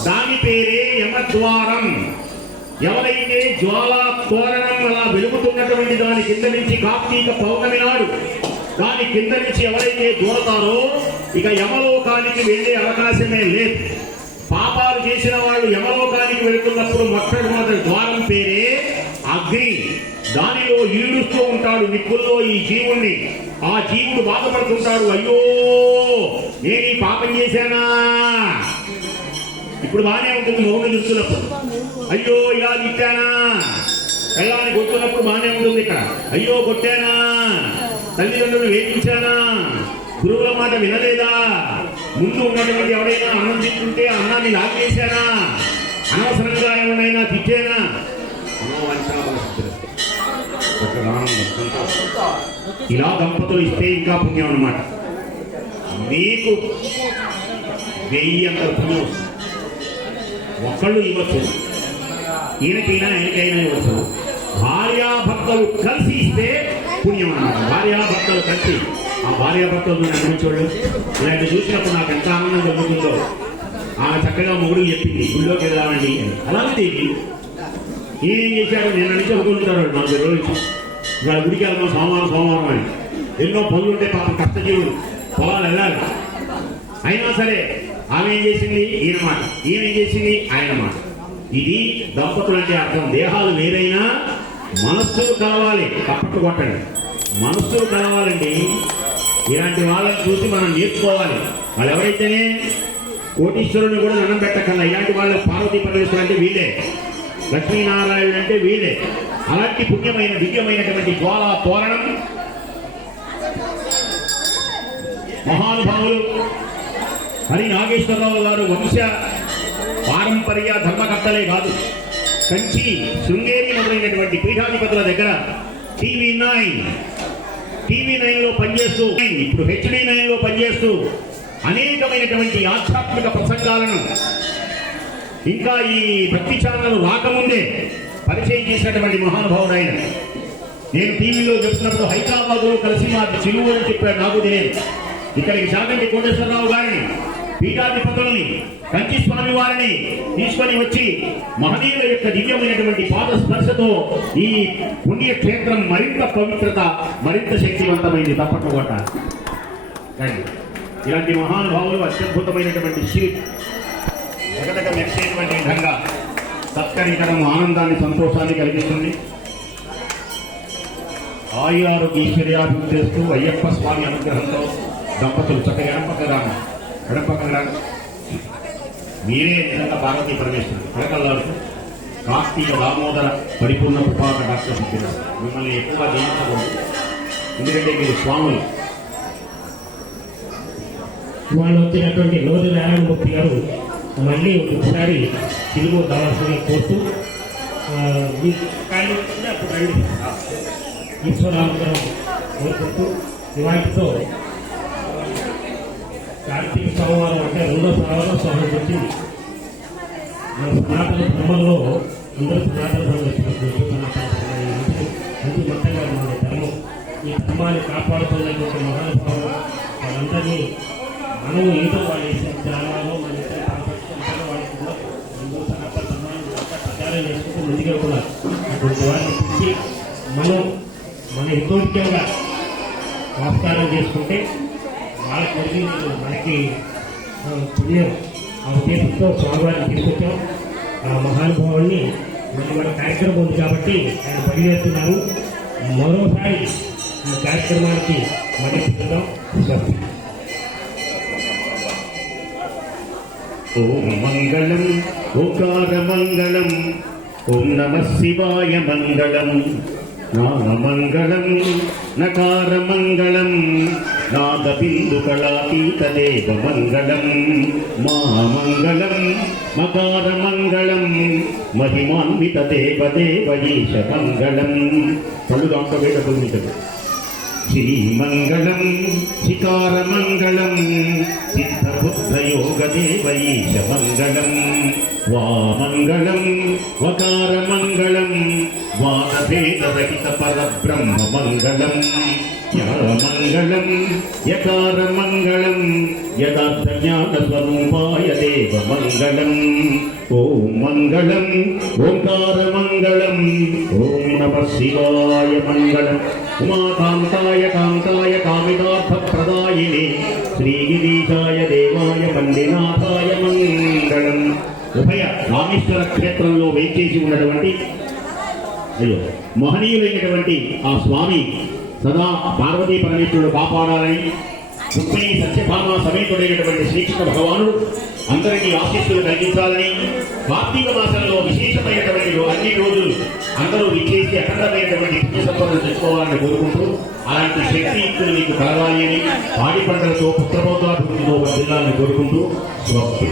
దాని పేరే యమద్వారం. ఎవరైతే జ్వాలా తోరణం అలా వెలుగుతున్నటువంటి దాని కింద నుంచి కార్తీక పౌర్ణమి నాడు దాని కింద నుంచి ఎవరైతే దూరతారో ఇక యమలోకానికి వెళ్ళే అవకాశమే లేదు. పాపాలు చేసిన వాళ్ళు యమలోకానికి వెళుతున్నప్పుడు మొట్టమొదటి ద్వారం పేరే అగ్ని. దానిలో ఈడుస్తూ ఉంటాడు నిప్పుల్లో ఈ జీవుణ్ణి. ఆ జీవుడు బాధపడుతుంటాడు, అయ్యో నేను ఈ పాపం చేశానా. ఇప్పుడు బాగానే ఉంటుంది మౌన చూస్తున్నప్పుడు, అయ్యో ఇలా తిట్టానా. పెళ్ళాన్ని కొట్టుకున్నప్పుడు బాగానే ఉంటుంది. ఇక్కడ అయ్యో కొట్టానా, తల్లిదండ్రులు వేయించానా, గురువుల మాట వినలేదా, ముందు ఉన్నటువంటి ఎవరైనా అన్నం తింటుంటే అన్నాన్ని లాగేశానా, అనవసరంగా ఎవరైనా తిట్టానా. ఇలా దంపతులు ఇస్తే ఇంకా పుణ్యం అన్నమాట. మీకు 1000 అంత పుణ్యం. ఒక్కళ్ళు ఇవ్వచ్చు, ఈయనకైనా ఆయనకైనా ఇవ్వచ్చు. భార్యాభర్తలు కలిసి ఇస్తే పుణ్యం అన్నమాట. భార్యాభర్తలు కలిసి, ఆ భార్యాభర్తలు నమ్మించోళ్ళు ఇలాంటి చూసినప్పుడు నాకు ఎంత ఆనందం కలుగుతుందో. ఆమె చక్కగా మొగుడు చెప్పింది గుళ్ళోకి వెళ్దామండి అని. అలాగే ఈయన చేశాడు, నేను అని చెబుతుంటారు 4 రోజులు. ఇవాళ గుడికి వెళ్దాం సోమవారం అని. ఎన్నో పనులు ఉంటే పాప కష్టజీవుడు పొలాలు వెళ్ళాలి. అయినా సరే ఆమె ఏం చేసింది, ఈయన మాట, ఈయన ఏం చేసింది, ఆయన మాట. ఇది దంపతులు అంటే అర్థం. దేహాలు వేరైనా మనస్సులు కలవాలి. కప్పట్టు కొట్టండి, మనస్సులు కలవాలండి. ఇలాంటి వాళ్ళని చూసి మనం నేర్చుకోవాలి. వాళ్ళు ఎవరైతేనే కోటీశ్వరుని కూడా దండం పెట్టకన్నా ఇలాంటి వాళ్ళు పార్వతీ పరమేశ్వరులు అంటే వీళ్ళే, లక్ష్మీనారాయణుడు అంటే వీళ్ళే. అలాంటి పుణ్యమైన దివ్యమైనటువంటి జ్వాలా తోరణం మహానుభావులు హరి నాగేశ్వరరావు గారు వంశ పారంపర్య ధర్మకర్తలే కాదు, కంచి శృంగేరి మొదలైనటువంటి పీఠాధిపతుల దగ్గర టీవీ9లో పనిచేస్తూ, ఇప్పుడు HD9లో పనిచేస్తూ అనేకమైనటువంటి ఆధ్యాత్మిక ప్రసంగాలను ఇంకా ఈ భక్తి ఛానల్ రాకముందే పరిచయం చేసినటువంటి మహానుభావుడు ఆయన. నేను టీవీలో చెప్తున్నప్పుడు హైదరాబాద్లో కలిసి మాకు చిలువు అని చెప్పాడు. నాకు తెలియదు. ఇక్కడికి చాగంటి కోటేశ్వరరావు గారిని, పీఠాధిపతులని, కంచి స్వామి వారిని తీసుకొని వచ్చి మహనీయుల యొక్క దివ్యమైనటువంటి పాద స్పర్శతో ఈ పుణ్యక్షేత్రం మరింత పవిత్రత, మరింత శక్తివంతమైంది. తప్పట్లు కొట్ట. ఇలాంటి మహానుభావులు అత్యద్భుతమైనటువంటి శ్రీ జగదగ మెచ్చేటువంటి విధంగా సత్కరించడం ఆనందాన్ని, సంతోషాన్ని కలిగిస్తుంది. ఆయురారోగ్య ఐశ్వర్యాభివృద్ధి చేస్తూ అయ్యప్ప స్వామి అనుగ్రహంతో దంపతులు చక్కగా ఎడపక్కగా మీరే నిజంగా పార్వతీ పరమేశ్వరుడు కడకల్లాడుతూ కార్తీక దామోదర పరిపూర్ణ కృపాక డాక్టర్ సిద్ధిరావు మిమ్మల్ని ఎక్కువగా జయించకూడదు. ఎందుకంటే మీరు స్వాములు. వాళ్ళు వచ్చినటువంటి రోజు నారాయణమూర్తి గారు మళ్ళీ ఒకసారి తెలుగు కావాల్సిన కోరుతూ అప్పుడు రండి ఈశ్వరాంతరం కోరుకుంటూ ఇవాటితో కార్తీక సోమవారం అంటే 2వ సోమవారం సోమవారం వచ్చింది. మన సనాతన ధర్మంలో అందరూ సనాతన ధర్మం ఇంటి మొత్తంగా మన ధర్మం, ఈ ధర్మాన్ని కాపాడుతున్నటువంటి మహానుభావులు వాళ్ళందరినీ మనం ఏదో వాళ్ళు వేసే జ్ఞానాలు మన వాళ్ళకి కూడా అందరూ సనాతన ధర్మాన్ని ప్రచారం చేసుకుంటూ ముందుకెళ్తున్నారు. అటువంటి వారిని పిలిచి మనం మన హితోక్యంగా నమస్కారం చేసుకుంటే వాళ్ళకి మనకి పుణ్యం ఆ ఉద్దేశంతో స్వామివారిని తీసుకొచ్చాం. ఆ మహానుభావుల్ని మన కార్యక్రమం ఉంది కాబట్టి ఆయన బయలుదేరుతున్నారు. మరోసారి ఈ కార్యక్రమానికి మళ్ళీ చూద్దాం. ఓం మంగళం ఓంకార మంగళం, ఓం నమః శివాయ మంగళం, నామ మంగళం నకార మంగళం. నాదబిందుకళాతీతదేవ మంగళం మామంగళం మకారమంగళం మహిమాన్విత దేవదేవీశ మంగళం. పళ్ళు దాంట్లో వేట పొందుతుంది. శ్రీమంగళం శికారమంగళం సిద్ధపుత్రయోగదేవీశ మంగళం వామంగళం వకారమంగళం వాదభేదరహిత పరబ్రహ్మ మంగళం యమంగళం యకారమంగళం యదార్థజ్ఞానస్వరూపాయ దేవ మంగళం. ఓం మంగళం ఓంకారమంగళం ఓం నమః శివాయ మంగళం ఉమాకాంతాయ కాంతాయ కామితార్థప్రదాయినే శ్రీగిరీశాయ దేవాయ మందినాథాయ మంగళం. ఉభయ రామేశ్వర క్షేత్రంలో వేచేసి ఉన్నటువంటి మహనీయులైనటువంటి ఆ స్వామి సదా పార్వతీ పరమేశ్వరుడు కాపాడాలని రుక్మిణి సత్యభామ సమేతుడైనటువంటి శ్రీకృష్ణ భగవానుడు అందరికీ ఆశీస్సులు కలిగించాలని కార్తీక మాసంలో విశేషమైనటువంటి అన్ని రోజులు అందరూ విచ్చేసి అఖండమైనటువంటి పుణ్య సంపదలు తెచ్చుకోవాలని కోరుకుంటూ అలాంటి శక్తియుక్తులు మీకు కలగాలి అని పాడి పంటలతో పుత్రపోతాభివృద్ధితో జిల్లాలను కోరుకుంటూ స్వస్తి.